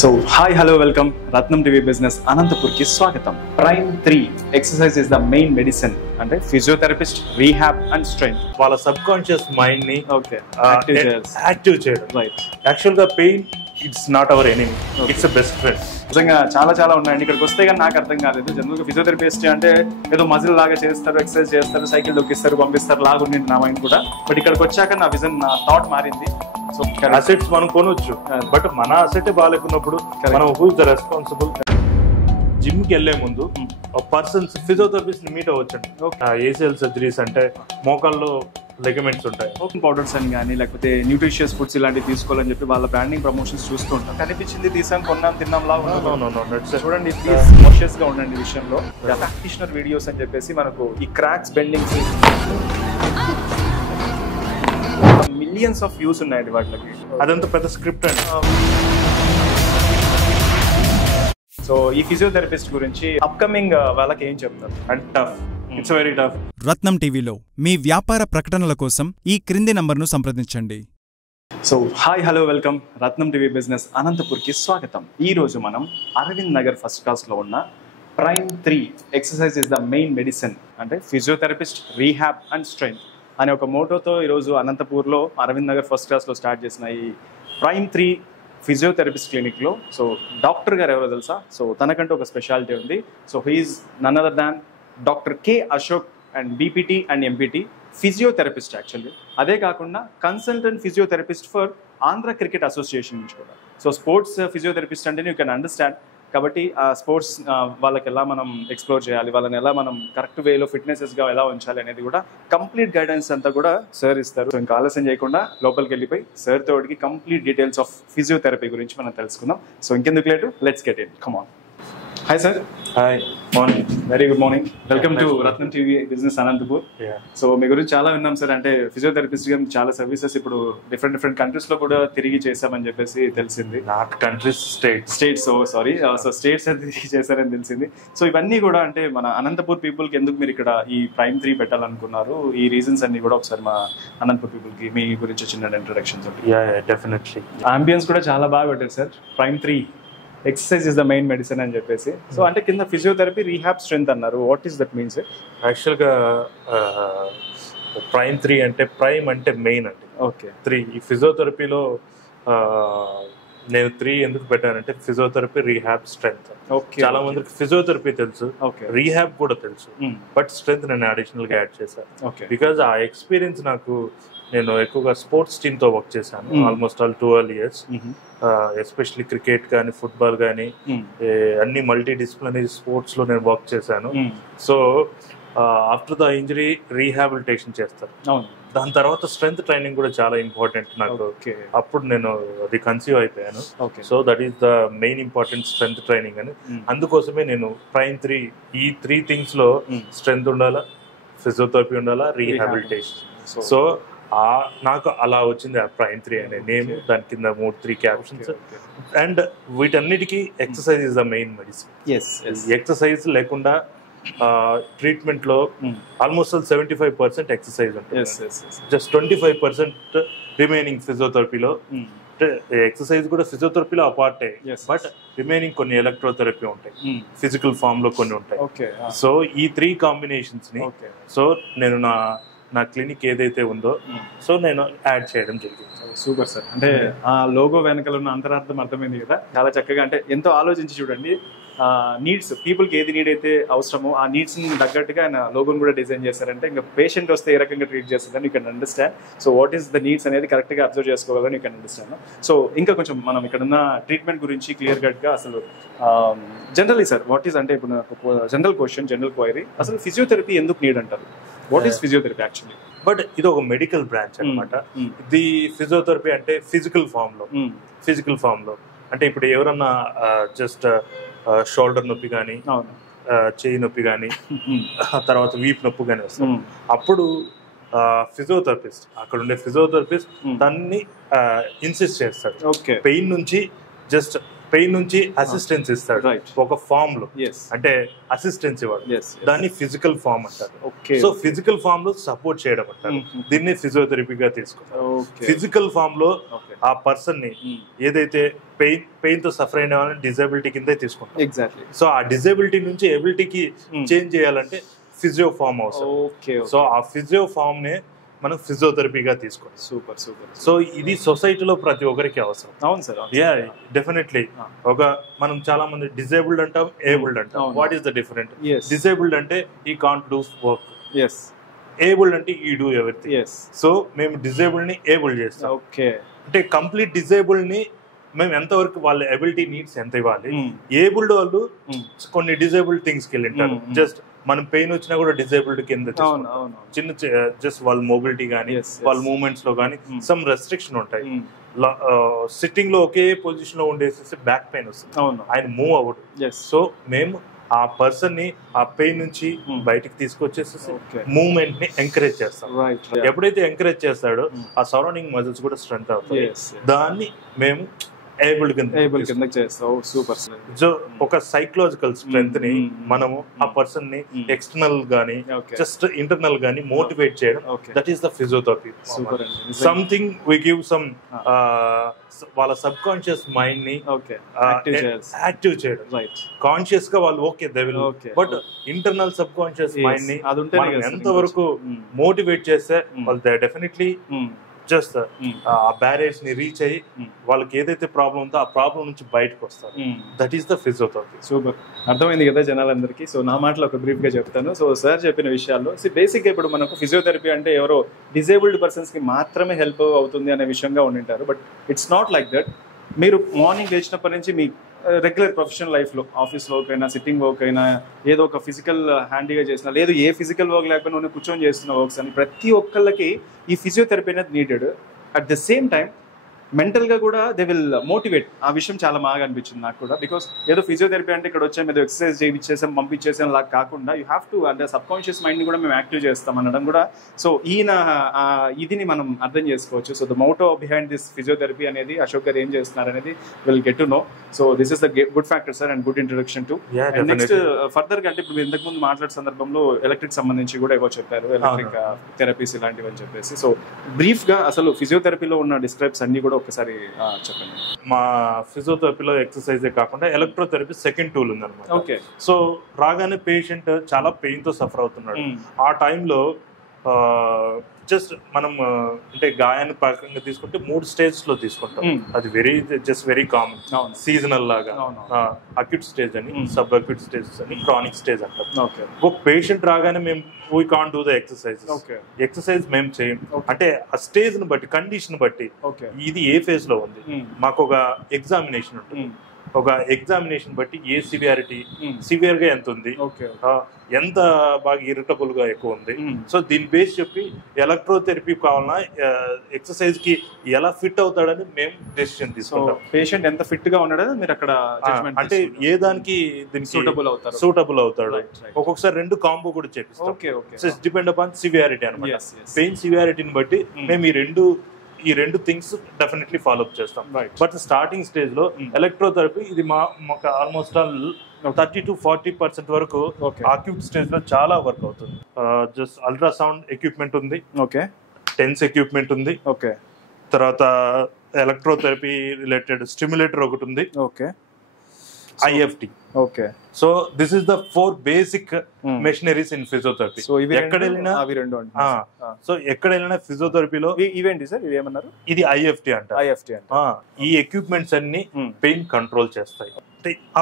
So, hi, hello, welcome. Ratnam TV Business Anantapur ki swagatam. Prime 3 exercise is the main medicine. అంటే physiotherapist, rehab and strength వాళ్ళ subconscious mind ని active చేయడం. Right. Actual గా pain it's not our enemy, it's best friend. నిజంగా చాలా ఉన్నాయండి. ఇక్కడికి వస్తే కానీ నాకు అర్థం కాలేదు. జనరల్ గా ఫిజియోథెరపిస్ట్ అంటే ఏదో మజిల్ లాగా చేస్తారు, ఎక్సర్సైజ్ చేస్తారు, సైకిల్ దొక్కిస్తారు, పంపిస్తారు, లాగుండింది నా మైండ్ కూడా. బట్ ఇక్కడికి వచ్చాక నా విజన్, నా థాట్ మారింది. సో అసెట్స్ మనం కొనవచ్చు, బట్ మన అసెట్ బాగాలేకున్నప్పుడు మనం హూస్ ద రెస్పాన్సిబుల్. జిమ్ కి వెళ్లే ముందు పర్సన్స్ ఫిజియోథెరపిస్ట్ ని మీట్ అవ్వచ్చండి. ఏసిఎల్ సర్జరీస్ అంటే మోకాల్లో లెగమెంట్స్ ఉంటాయి, పౌడర్స్ అని కానీ లేకపోతే న్యూట్రిషియస్ ఫుడ్స్ ఇలాంటివి తీసుకోవాలని చెప్పి వాళ్ళ బ్రాండింగ్ ప్రమోషన్స్ చూస్తూ ఉంటాం. కనిపించింది తీసాం, కొన్నాం, తిన్నాం లాగా చూడండి. ప్లీజ్ కాన్షియస్ గా ఉండండి విషయంలో. ప్రాక్టీషనర్ వీడియోస్ అని చెప్పేసి మనకు ఈ cracks, bendings millions of views ఉన్నాయండి వాటికి. అదంతా పెద్ద స్క్రిప్ట్ అండి. సో ఈ ఫిజియోథెరపిస్ట్ గురించి అప్కమింగ్ వాళ్ళకి ఏం చెప్తారు? And tough, it's very tough. Ratnam టీవీలో మీ వ్యాపార ప్రకటనల కోసం ఈ క్రింది నంబర్ను సంప్రదించండి. So hi, hello, welcome. Ratnam TV business అనంతపూర్కి స్వాగతం. ఈ రోజు మనం అరవింద్ నగర్ ఫస్ట్ క్లాస్ లో ఉన్న Prime 3 exercise is the main medicine, అంటే ఫిజియోథెరపిస్ట్, రీహాబ్ అండ్ స్ట్రెంగ్త్ అనే ఒక మోటోతో ఈరోజు అనంతపూర్లో అరవింద్ నగర్ ఫస్ట్ క్లాస్లో స్టార్ట్ చేసిన ఈ ప్రైమ్ 3 ఫిజియోథెరపిస్ట్ క్లినిక్లో సో డాక్టర్ గారు ఎవరో తెలుసా? సో తనకంటూ ఒక స్పెషాలిటీ ఉంది. So he's none other than doctor K Ashok and BPT and MPT physiotherapist actually. అదే కాకుండా consultant physiotherapist for Andhra Cricket Association నుంచి కూడా. సో స్పోర్ట్స్ ఫిజియోథెరపిస్ట్ అంటే యూ కెన్ అండర్స్టాండ్. కాబట్టి ఆ స్పోర్ట్స్ వాళ్ళకి ఎలా మనం ఎక్స్ప్లోర్ చేయాలి, వాళ్ళని ఎలా మనం కరెక్ట్ వేలో ఫిట్నెసెస్గా ఎలా ఉంచాలి అనేది కూడా కంప్లీట్ గైడెన్స్ అంతా కూడా సార్ ఇస్తారు. సో ఇంకా ఆలస్యం చేయకుండా లోపలికి వెళ్ళిపోయి సార్ తోడికి కంప్లీట్ డీటెయిల్స్ ఆఫ్ ఫిజియోథెరపీ గురించి మనం తెలుసుకుందాం. సో ఇంకెందుకు late, let's get it, come on. Hi sir. Hi, morning. Very good morning. Welcome to Ratnam TV business Anantapur. So మీ గురించి చాలా విన్నాం సార్. అంటే ఫిజియోథెరపిస్ట్ గా చాలా సర్వీసెస్ ఇప్పుడు డిఫరెంట్ కంట్రీస్ లో కూడా తిరిగి చేశామని చెప్పేసి తెలిసింది. Not countries, states. So sorry, so states తిరిగి చేశారని తెలిసింది. సో ఇవన్నీ కూడా అంటే మన అనంతపూర్ పీపుల్ కి ఎందుకు మీరు ఇక్కడ ఈ ప్రైమ్ 3 పెట్టాలనుకున్నారు, ఈ రీజన్స్ అన్ని కూడా ఒకసారి మా అనంతపూర్ పీపుల్ కి మీ గురించి చిన్న ఇంట్రొడక్షన్. డెఫినెట్లీ. అంబియన్స్ కూడా చాలా బాగా పెట్టారు sir. Prime 3 exercise is the main medicine అని చెప్పేసి. సో అంటే కింద ఫిజియోథెరపీ, రీహాబ్, స్ట్రెంగ్త్ అన్నారు. What is that means? యాక్చువల్గా ప్రైమ్ 3 అంటే ప్రైమ్ అంటే మెయిన్ అండి. ఓకే. 3 ఈ ఫిజియోథెరపీలో నేను 3 ఎందుకు పెట్టానంటే ఫిజియోథెరపీ, రీహాబ్, స్ట్రెంగ్త్. చాలా మందికి ఫిజియోథెరపీ తెలుసు, రీహాబ్ కూడా తెలుసు, బట్ స్ట్రెంగ్త్ నేను అడిషనల్ గా యాడ్ చేశాను. బికాజ్ ఆ ఎక్స్పీరియన్స్ నేను ఎక్కువగా స్పోర్ట్స్ టీమ్ తో వర్క్ చేశాను almost all 12 years. Especially cricket కానీ, ఫుట్బాల్ కానీ, అన్ని మల్టీ డిసిప్లినరీ స్పోర్ట్స్ లో నేను వర్క్ చేశాను. So after the injury rehabilitation చేస్తారు. దాని తర్వాత స్ట్రెంగ్త్ ట్రైనింగ్ కూడా చాలా ఇంపార్టెంట్ నాకు. అప్పుడు నేను అది కన్సీవ్ అయిపోయాను. So that is the main important, strength training అని. అందుకోసమే నేను ప్రైమ్ 3 ఈ 3 things లో స్ట్రెంగ్త్ ఉండాలా, ఫిజియోథెరపీ ఉండాలా, రీహాబిలిటేషన్. సో నాకు అలా వచ్చింది ఆ ప్రైమ్ 3 అనే నేమ్. దాని కింద 3 క్యాప్షన్స్. అండ్ వీటన్నిటికీ exercise is the main medicine. Exercise లేకుండా ట్రీట్మెంట్ లో ఆల్మోస్ట్ 75% ఎక్సర్సైజ్ ఉంటుంది. జస్ట్ 25% రిమైనింగ్ ఫిజియోథెరపీలో. ఎక్సర్సైజ్ కూడా ఫిజియోథెరపీలో అపార్టే, బట్ రిమైనింగ్ కొన్ని ఎలక్ట్రోథెరపీ ఉంటాయి, ఫిజికల్ ఫామ్ లో కొన్ని ఉంటాయి. సో ఈ 3 కాంబినేషన్స్ ని సో నేను నా క్లినిక్ ఏదైతే ఉందో సో నేను యాడ్ చేయడం జరిగింది. Super sir. అంటే ఆ లోగో వెనకాల ఉన్న అంతరార్థం అర్థమైంది కదా, చాలా చక్కగా. అంటే ఎంతో ఆలోచించి చూడండి, నీడ్స్, పీపుల్కి ఏది నీడ్ అయితే అవసరమో ఆ నీడ్స్ ని తగ్గట్టుగా ఆయన లోగోని కూడా డిజైన్ చేశారంటే ఇంకా పేషెంట్ వస్తే ఏ రకంగా ట్రీట్ చేస్తుందని you can understand. So what is the needs అనేది కరెక్ట్ గా అబ్జర్వ్ చేసుకోవాలని యూ కెన్ అండర్స్టాండ్. సో ఇంకా కొంచెం మనం ఇక్కడ ఉన్న ట్రీట్మెంట్ గురించి క్లియర్ కట్ గా అసలు జనరల్లీ సార్ వాట్ ఈస్, అంటే ఇప్పుడు జనరల్ క్వశ్చన్, జనరల్ క్వైరీ, అసలు ఫిజియోథెరపీ ఎందుకు నీడ్ అంటారు? What is physiotherapy actually? But ఇది ఒక మెడికల్ బ్రాంచ్ అనమాట. ఇది ఫిజియోథెరపీ అంటే ఫిజికల్ ఫామ్ లో అంటే ఇప్పుడు ఎవరన్నా జస్ట్ షోల్డర్ నొప్పి కానీ, చేయి నొప్పి కానీ, తర్వాత వీప్ నొప్పి కానీ వస్తుంది, అప్పుడు ఫిజియోథెరపిస్ట్, అక్కడ ఉండే ఫిజియోథెరపిస్ట్ దాన్ని ఇన్సిస్ట్ చేస్తాడు. పెయిన్ నుంచి జస్ట్ పెయిన్ నుంచి అసిస్టెన్స్ ఇస్తాడు ఒక ఫామ్ లో, అంటే అసిస్టెన్స్ ఇవ్వడు, దాన్ని ఫిజికల్ ఫామ్ అంటారు. సో ఫిజికల్ ఫామ్ లో సపోర్ట్ చేయడం అంటారు, దీన్ని ఫిజియోథెరపీగా తీసుకుంటారు. ఫిజికల్ ఫామ్ లో ఆ పర్సన్ ని ఏదైతే పెయిన్ తో సఫర్ అయిన వాళ్ళని డిజబిలిటీ కింద తీసుకుంటాం. సో ఆ డిజబిలిటీ నుంచి ఎబిలిటీకి చేంజ్ చేయాలంటే ఫిజియో ఫామ్ అవసరం. సో ఆ ఫిజియో ఫామ్ నే మనం ఫిజియోథెరపీగా తీసుకోవాలి. Super super. సో ఇది సొసైటీలో ప్రతి ఒక్కరికి అవసరం. అవును సార్. Yeah definitely. ఒక మనం చాలా మంది డిజేబుల్డ్ అంటాం, ఏబుల్డ్ అంటాం. What is the different? Disabled అంటే ఈ కాంట్ డూ వర్క్, ఏబుల్డ్ అంటే ఈ డూ ఎవ్రీథింగ్. సో మేము డిజేబుల్డ్ ని ఏబుల్ చేస్తాం. అంటే కంప్లీట్ డిజేబుల్డ్ ని మేము ఎంతవరకు వాళ్ళ ఎబిలిటీ నీడ్స్ ఎంత ఇవ్వాలి. ఏబుల్డ్ వాళ్ళు కొన్ని డిజేబుల్డ్ థింగ్స్ కి వెళ్ళింటారు, జస్ట్ మనం పెయిన్ వచ్చినా కూడా డిజేబుల్డ్ కింద చిన్న జస్ట్ వాళ్ళ మొబిలిటీ కానీ వాళ్ళ మూవ్మెంట్స్ లో కానీ సమ్ రెస్ట్రిక్షన్ ఉంటాయి. సిట్టింగ్ లో ఒకే పొజిషన్ లో ఉండేసి బ్యాక్ పెయిన్ వస్తుంది, ఆయన మూవ్ అవ్వడు. సో మేము ఆ పర్సన్ ని ఆ పెయిన్ నుంచి బయటికి తీసుకొచ్చేసి మూవ్మెంట్ ని ఎంకరేజ్ చేస్తాం. ఎప్పుడైతే ఎంకరేజ్ చేస్తాడో ఆ సరౌండింగ్ మజిల్స్ కూడా స్ట్రెంత్ అవుతాయి, దాన్ని మేము ఏబుల్ కింద చేస్తాం. సూపర్. సో ఒక సైకలాజికల్ స్ట్రెంత్ ని మనము ఆ పర్సన్ ని ఎక్స్టర్నల్ గానీ జస్ట్ ఇంటర్నల్ గానీ మోటివేట్ చేయడం, that is the physiotherapy. Something we give some వాళ్ళ సబ్ కాన్షియస్ మైండ్ ని యాక్టివ్ చేయడం. కాన్షియస్ గా వాళ్ళు okay they will, but internal subconscious mind ని ఎంత వరకు మోటివేట్ చేస్తే వాళ్ళు డెఫినెట్లీ జస్ట్ ఆ బ్యారియర్స్ ని రీచ్ అయ్యి వాళ్ళకి ఏదైతే ప్రాబ్లం ఉందో ఆ ప్రాబ్లం నుంచి బయటకు వస్తారు. That is the physiotherapy. Super. అర్థమైంది కదా జనాలందరికీ. సో నా మాటలో ఒక బ్రీఫ్ గా చెప్తాను. సో సార్ చెప్పిన విషయాల్లో బేసిక్ గా ఇప్పుడు మనకు ఫిజియోథెరపీ అంటే ఎవరో డిజేబుల్డ్ పర్సన్స్ కి మాత్రమే హెల్ప్ అవుతుంది అనే విషయంగా ఉండింటారు, but it's not like that. మీరు మార్నింగ్ లేచినప్పటి నుంచి మీ రెగ్యులర్ ప్రొఫెషనల్ లైఫ్లో ఆఫీస్ వర్క్ అయినా, సిట్టింగ్ వర్క్ అయినా, ఏదో ఒక ఫిజికల్ హ్యాండీగా చేసినా, లేదు ఏ ఫిజికల్ వర్క్ లేకపోయినా కూర్చొని చేస్తున్న వర్క్స్ అని ప్రతి ఒక్కళ్ళకి ఈ ఫిజియోథెరపీ అనేది needed. At the same time మెంటల్గా కూడా దే విల్ మోటివేట్. ఆ విషయం చాలా బాగా అనిపించింది నాకు కూడా. బికాస్ ఏదో ఫిజియోథెరపీ అంటే ఇక్కడ వచ్చాం, ఏదో ఎక్సర్సైజ్ చేయించేసాం పంపించేసాం లాగా కాకుండా యూ హ్యావ్ టు అంటే సబ్ కాన్షియస్ మైండ్ని కూడా మేము యాక్టివ్ చేస్తాం అనడం కూడా. సో ఈయన ఇదిని మనం అర్థం చేసుకోవచ్చు. So the motto behind this physiotherapy అనేది అశోక్ గారు ఏం చేస్తున్నారు అనేది will get to know. So this is the good factor sir and good introduction to. Next further గా అంటే ఇప్పుడు ఇంతకు ముందు మాట్లాడే సందర్భంలో ఎలక్ట్రిక్ సంబంధించి కూడా ఏవో చెప్పారు, ఎలక్ట్రిక్ థెరపీస్ ఇలాంటివి అని చెప్పేసి. సో బ్రీఫ్ గా అసలు ఫిజియోథెరపీలో ఉన్న డిస్క్రైబ్స్ అన్ని కూడా ఒకసారి చెప్పండి. మా ఫిజియోథెరపీలో ఎక్సర్సైజే కాకుండా ఎలక్ట్రోథెరపీ సెకండ్ టూల్ ఉందన్నమాట. ఓకే. సో రాగానే పేషెంట్ చాలా పెయిన్ తో సఫర్ అవుతున్నాడు. ఆ టైంలో జస్ట్ మనం అంటే గాయాన్ని పరంగా తీసుకుంటే 3 స్టేజ్ లో తీసుకుంటాం. అది వెరీ కామన్. సీజనల్ లాగా అక్యూట్ స్టేజ్ అని, సబ్ అక్యూట్ స్టేజ్ అని, క్రానిక్ స్టేజ్ అంటాం. ఒక పేషెంట్ రాగానే మేము we can't do the exercise మేము చేయం. అంటే ఆ స్టేజ్ ని బట్టి, కండిషన్ బట్టి ఇది ఏ ఫేజ్ లో ఉంది, మాకు ఒక ఎగ్జామినేషన్ ఉంటుంది. ఒక ఎగ్జామినేషన్ బట్టి ఏ సివియర్ గా ఎంత ఉంది, ఎంత బాగా ఇరిటబుల్ గా ఎక్కువ ఉంది, సో దీని బేస్ చెప్పి ఎలక్ట్రోథెరపీ కావాలన్నా ఎక్సర్సైజ్ కి ఎలా ఫిట్ అవుతాడని మేము డెసిషన్ తీసుకుంటాం. పేషెంట్ ఎంత ఫిట్ గా ఉన్నాడో మీరు అక్కడ అంటే ఏ దానికి దీనికి సూటబుల్ అవుతాడు. ఒక్కొక్కసారి 2 కాంబో కూడా చేపిస్తాం. డిపెండ్ అపాన్ సివియారిటీ అనమాట. పెయిన్ సివియారిటీని బట్టి మేము ఈ రెండు థింగ్స్ డెఫినెట్లీ ఫాలో అప్ చేస్తాం. బట్ స్టార్టింగ్ స్టేజ్ లో ఎలక్ట్రోథెరపీ ఇది మాకు ఆల్మోస్ట్ 30 to 40% వరకు అక్యూట్ స్టేజ్ లో చాలా వర్క్ అవుతుంది. జస్ట్ అల్ట్రాసౌండ్ ఎక్విప్మెంట్ ఉంది, టెన్స్ ఎక్విప్మెంట్ ఉంది, తర్వాత ఎలక్ట్రోథెరపీ రిలేటెడ్ స్టిమ్యులేటర్ ఒకటి ఉంది, IFT. Okay. So this is the 4 basic machineries in physiotherapy. So ఎక్కడ వెళ్ళినా అవి రెండు అంటారు. సో ఎక్కడ వెళ్ళినా ఫిజియోథెరపీలో ఇవేంటి సార్, ఇవి ఏమన్నారు? ఇది IFT అంట. ఈ ఎక్విప్మెంట్స్ అన్ని పెయిన్ కంట్రోల్ చేస్తాయి.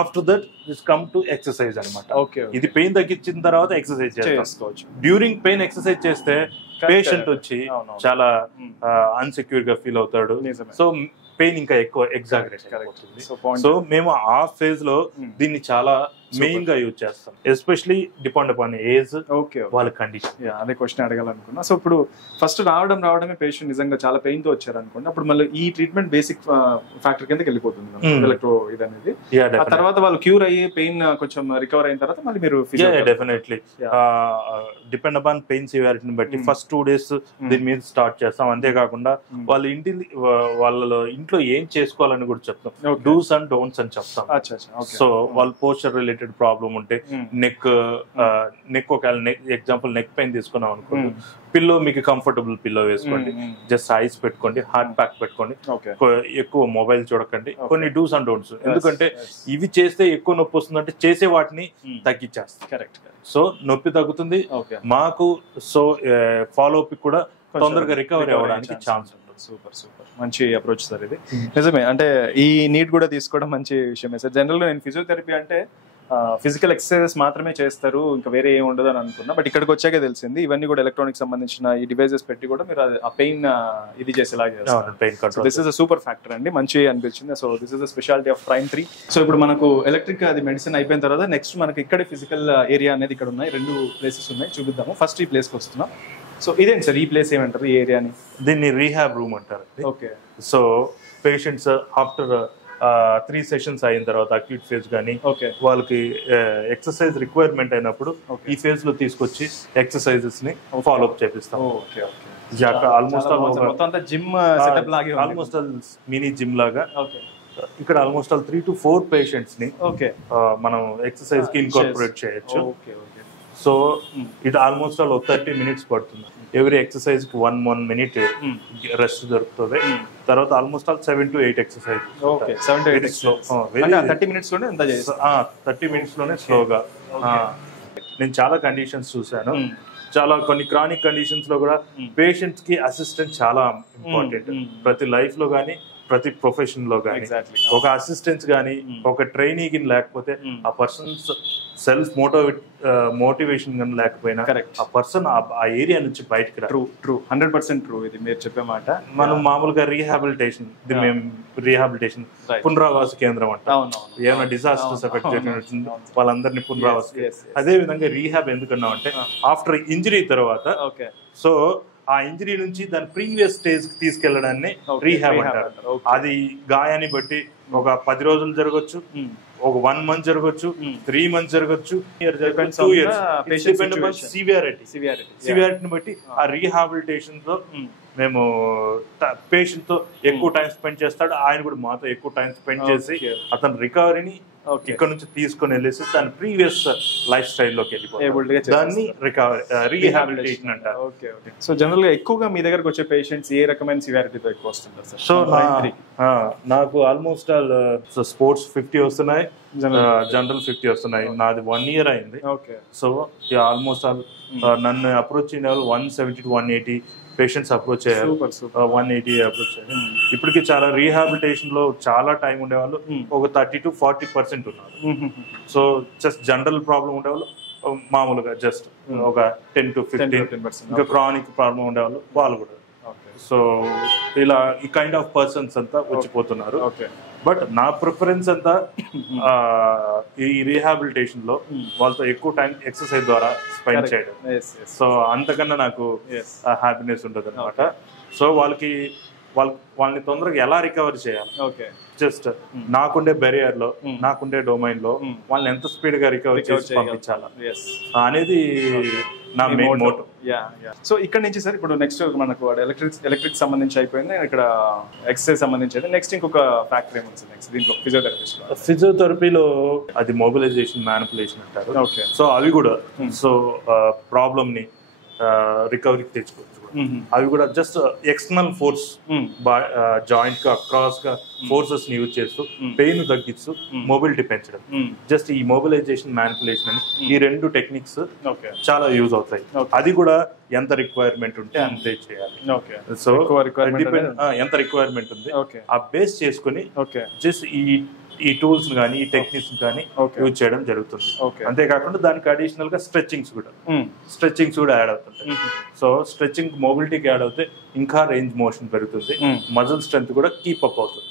After that this come to exercise అనమాట. ఇది పెయిన్ తగ్గించిన తర్వాత ఎక్సర్సైజ్ చేసుకోవచ్చు. డ్యూరింగ్ పెయిన్ ఎక్సర్సైజ్ చేస్తే పేషెంట్ వచ్చి చాలా అన్సెక్యూర్ గా ఫీల్ అవుతాడు. సో పెయిన్ ఇంకా ఎక్కువ ఎగ్జాగరేట్ అవుతుంది. సో మేము ఆ ఫేజ్ లో దీన్ని చాలా మెయిన్ గా యూజ్ చేస్తాం, ఎస్పెషలీ డిపెండ్ అపాన్ ఏజ్, వాళ్ళ కండిషన్. అదే క్వశ్చన్ అడగాలనుకున్నా. సో ఇప్పుడు ఫస్ట్ రావడమే పేషెంట్ నిజంగా చాలా పెయిన్ తో వచ్చారు అనుకోండి, అప్పుడు మళ్ళీ ఈ ట్రీట్మెంట్ బేసిక్ ఫ్యాక్టర్ కిందకి వెళ్ళిపోతుంది ఎలక్ట్రో ఇది అనేది. ఆ తర్వాత వాళ్ళు క్యూర్ అయ్యి పెయిన్ కొంచెం రికవర్ అయిన తర్వాత మళ్ళీ మీరు డెఫినెట్లీ డిపెండ్ అపాన్ పెయిన్ సివియారిటీని బట్టి ఫస్ట్ 2 days దీని మీద స్టార్ట్ చేస్తాం. అంతేకాకుండా వాళ్ళ ఇంట్లో ఏం చేసుకోవాలని కూడా చెప్తాం, డూస్ అండ్ డోంట్స్ అని చెప్తాం. సో వాళ్ళు పోస్చర్ రిలేటెడ్ ప్రాబ్లం ఉంటే నెక్ ఒకవేళ ఎగ్జాంపుల్ నెక్ పెయిన్ తీసుకున్నాం అనుకోండి, పిల్లో మీకు కంఫర్టబుల్ పిల్లో వేసుకోండి, జస్ట్ ఐస్ పెట్టుకోండి, హార్ట్ ప్యాక్ పెట్టుకోండి, ఎక్కువ మొబైల్ చూడకండి, కొన్ని డూస్ అండ్ డోంట్స్. ఎందుకంటే ఇవి చేస్తే ఎక్కువ నొప్పి వస్తుందంటే చేసే వాటిని తగ్గించేస్తాం. కరెక్ట్. సో నొప్పి తగ్గుతుంది మాకు, సో ఫాలో అప్ కూడా తొందరగా రికవరీ అవ్వడానికి ఛాన్స్ ఉంటుంది. సూపర్ సూపర్, మంచి అప్రోచ్ సార్ ఇది. నిజమే, అంటే ఈ నీడ్ కూడా తీసుకోవడం మంచి విషయమే సార్. జనరల్గా నేను ఫిజియోథెరపీ అంటే ఫిజికల్ ఎక్సర్సైజెస్ మాత్రమే చేస్తారు, ఇంకా వేరే ఏమి ఉండదు అని అనుకున్నా. బట్ ఇక్కడికి వచ్చాకే తెలిసింది ఇవన్నీ కూడా ఎలక్ట్రానిక్ సంబంధించిన ఈ డివైజెస్ పెట్టి కూడా మీరు ఆ పెయిన్ ఇది చేసేలాగా చేస్తారు. This is a super factor అండి, మంచి అనిపించింది. So this is the speciality of prime 3. So ఇప్పుడు మనకు ఎలక్ట్రిక్ అది మెడిసిన్ అయిపోయిన తర్వాత నెక్స్ట్ మనకి ఇక్కడే ఫిజికల్ ఏరియా అనేది ఇక్కడ ఉన్నాయి, 2 ప్లేసెస్ ఉన్నాయి, చూపిద్దాము. ఫస్ట్ ఈ ప్లేస్కి వస్తున్నాం. సో ఇదేంటి సార్ ఈ ప్లేస్ ఏమంటారు, ఈ ఏరియాని? దీన్ని రీహాబ్ రూమ్ అంటారు. Okay. So patients after 3 sessions అయిన తర్వాత అక్యూట్ ఫేజ్ కానీ వాళ్ళకి ఎక్సర్సైజ్ రిక్వైర్మెంట్ అయినప్పుడు ఈ ఫేజ్ లో తీసుకొచ్చి ఎక్సర్సైజెస్ ని ఫాలో అప్ చేపిస్తాం. ఆల్మోస్ట్ మినీ జిమ్ లాగా ఇక్కడ ఆల్మోస్ట్ 3 to 4 పేషెంట్స్ ని మనం ఎక్సర్సైజ్ కి ఇన్కార్పొరేట్ చేయొచ్చు. సో ఇది ఆల్మోస్ట్ 30 minutes పడుతుంది. ఎవ్రీ ఎక్సర్సైజ్ కి 1 minute రెస్ట్ దొరుకుతుంది. తర్వాత ఆల్మోస్ట్ 7 to 8 ఎక్సర్సైజ్. 30 minutes లోనే 30 minutes లోనే స్లోగా. నేను చాలా కండిషన్స్ చూసాను, చాలా కొన్ని క్రానిక్ కండిషన్స్ లో కూడా పేషెంట్స్ కి అసిస్టెంట్ చాలా ఇంపార్టెంట్. ప్రతి లైఫ్ లో కానీ ప్రతి ప్రొఫెషన్ లో కానీ ఒక అసిస్టెన్స్ కానీ ఒక ట్రైనింగ్ లేకపోతే ఆ పర్సన్ సెల్ఫ్ మోటివేషన్ కానీ లేకపోయినా ఆ పర్సన్ ఆ ఏరియా నుంచి బయటకు రా. ట్రూ 100% ట్రూ, ఇది మీరు చెప్పే మాట. మనం మామూలుగా రీహాబిలిటేషన్, ఇది మేము రీహాబిలిటేషన్ పునరావాస కేంద్రం అంటాం. ఏమైనా డిజాస్టర్స్ ఎఫెక్ట్ చేసిన వాళ్ళందరినీ పునరావాస. అదే విధంగా రీహాబ్ ఎందుకన్నాం అంటే ఆఫ్టర్ ఇంజరీ తర్వాత సో ఆ ఇంజరీ నుంచి దాని ప్రీవియస్ స్టేజ్ కి తీసుకెళ్లడాన్ని రీహాబ్ అంటారు. అది గాయాన్ని బట్టి ఒక 10 రోజులు జరగచ్చు, ఒక 1 month జరగచ్చు, 3 months జరగచ్చు, 2 years. సివియారిటీని బట్టి ఆ రీహాబిలిటేషన్ లో మేము పేషెంట్ తో ఎక్కువ టైం స్పెండ్ చేస్తాడు, ఆయన కూడా మాతో ఎక్కువ టైం స్పెండ్ చేసి అతని రికవరీని ఇక్కడ నుంచి తీసుకొని వెళ్ళేసి దాని ప్రీవియస్ లైఫ్ స్టైల్ లోకి వెళ్ళిపోతాడు. దాన్ని రీహాబిలిటేషన్ అంటారు. సో జనరల్ గా ఎక్కువగా మీ దగ్గరకు వచ్చే పేషెంట్స్ ఏ రకమైన సివియారిటీతో ఎక్కువ వస్తుంటారు సార్? సో నాకు ఆల్మోస్ట్ స్పోర్ట్స్ 50 వస్తున్నాయి, జనరల్ 50 వస్తున్నాయి. నాది 1 year అయింది. సో ఆల్మోస్ట్ నన్ను అప్రోచ్ అయిన వాళ్ళు 170 to 180 పేషెంట్స్ అప్రోచ్ అయ్యారు, 180 అప్రోచ్ అయ్యారు. ఇప్పటికి చాలా రీహాబిలిటేషన్ లో చాలా టైం ఉండేవాళ్ళు ఒక 30 to 40% ఉన్నారు. సో జస్ట్ జనరల్ ప్రాబ్లం ఉండేవాళ్ళు మామూలుగా జస్ట్ ఒక 10 to 15%, ఇంకా క్రానిక్ ప్రాబ్లం ఉండేవాళ్ళు వాళ్ళు కూడా. సో ఇలా ఈ కైండ్ ఆఫ్ పర్సన్స్ అంతా వచ్చిపోతున్నారు. బట్ నా ప్రిఫరెన్స్ అంతా ఈ రీహాబిలిటేషన్ లో వాళ్ళతో ఎక్కువ టైం ఎక్సర్సైజ్ ద్వారా స్పెండ్ చేయడం. సో అంతకన్నా నాకు హ్యాపీనెస్ ఉంటుంది అనమాట. సో వాళ్ళని తొందరగా ఎలా రికవర్ చేయాలి, జస్ట్ నాకుండే బెరియర్ లో నాకుండే డొమైన్ లో వాళ్ళని ఎంత స్పీడ్ గా రికవర్ చేసి పంపించాలా అనేది నా మెయిన్ మోటో. సో ఇక్కడ నుంచి సార్ ఇప్పుడు నెక్స్ట్ మనకు ఎలక్ట్రిక్ సంబంధించి అయిపోయింది, ఇక్కడ ఎక్సర్సైజ్ సంబంధించి నెక్స్ట్ ఇంకొక ఫ్యాక్టర్ ఏముంది నెక్స్ట్ దీంట్లో ఫిజియోథెరపీలో అది మొబిలైజేషన్, మ్యానిపులేషన్ అంటారు. సో అవి కూడా సో ప్రాబ్లమ్ ని రికవరీకి తెచ్చుకోవచ్చు. అవి కూడా జస్ట్ ఎక్స్టర్నల్ ఫోర్స్ జాయింట్ గా అక్రాస్ గా ఫోర్సెస్ ని యూజ్ చేస్తూ పెయిన్ తగ్గిస్తూ మొబిలిటీ పెంచడం. జస్ట్ ఈ మొబిలైజేషన్, మ్యానిపులేషన్ అని ఈ 2 టెక్నిక్స్ చాలా యూజ్ అవుతాయి. అది కూడా ఎంత రిక్వైర్మెంట్ ఉంటే అంతే చేయాలి. సో ఎంత రిక్వైర్మెంట్ ఉంది ఆ బేస్ చేసుకుని జస్ట్ ఈ టూల్స్ కానీ ఈ టెక్నిక్స్ కానీ యూజ్ చేయడం జరుగుతుంది. అంతేకాకుండా దానికి అడిషనల్ గా స్ట్రెచ్చింగ్స్ కూడా యాడ్ అవుతుంటాయి. సో స్ట్రెచ్చింగ్ మొబిలిటీకి యాడ్ అవుతే ఇంకా రేంజ్ మోషన్ పెరుగుతుంది, మజిల్ స్ట్రెంత్ కూడా కీప్ అప్ అవుతుంది.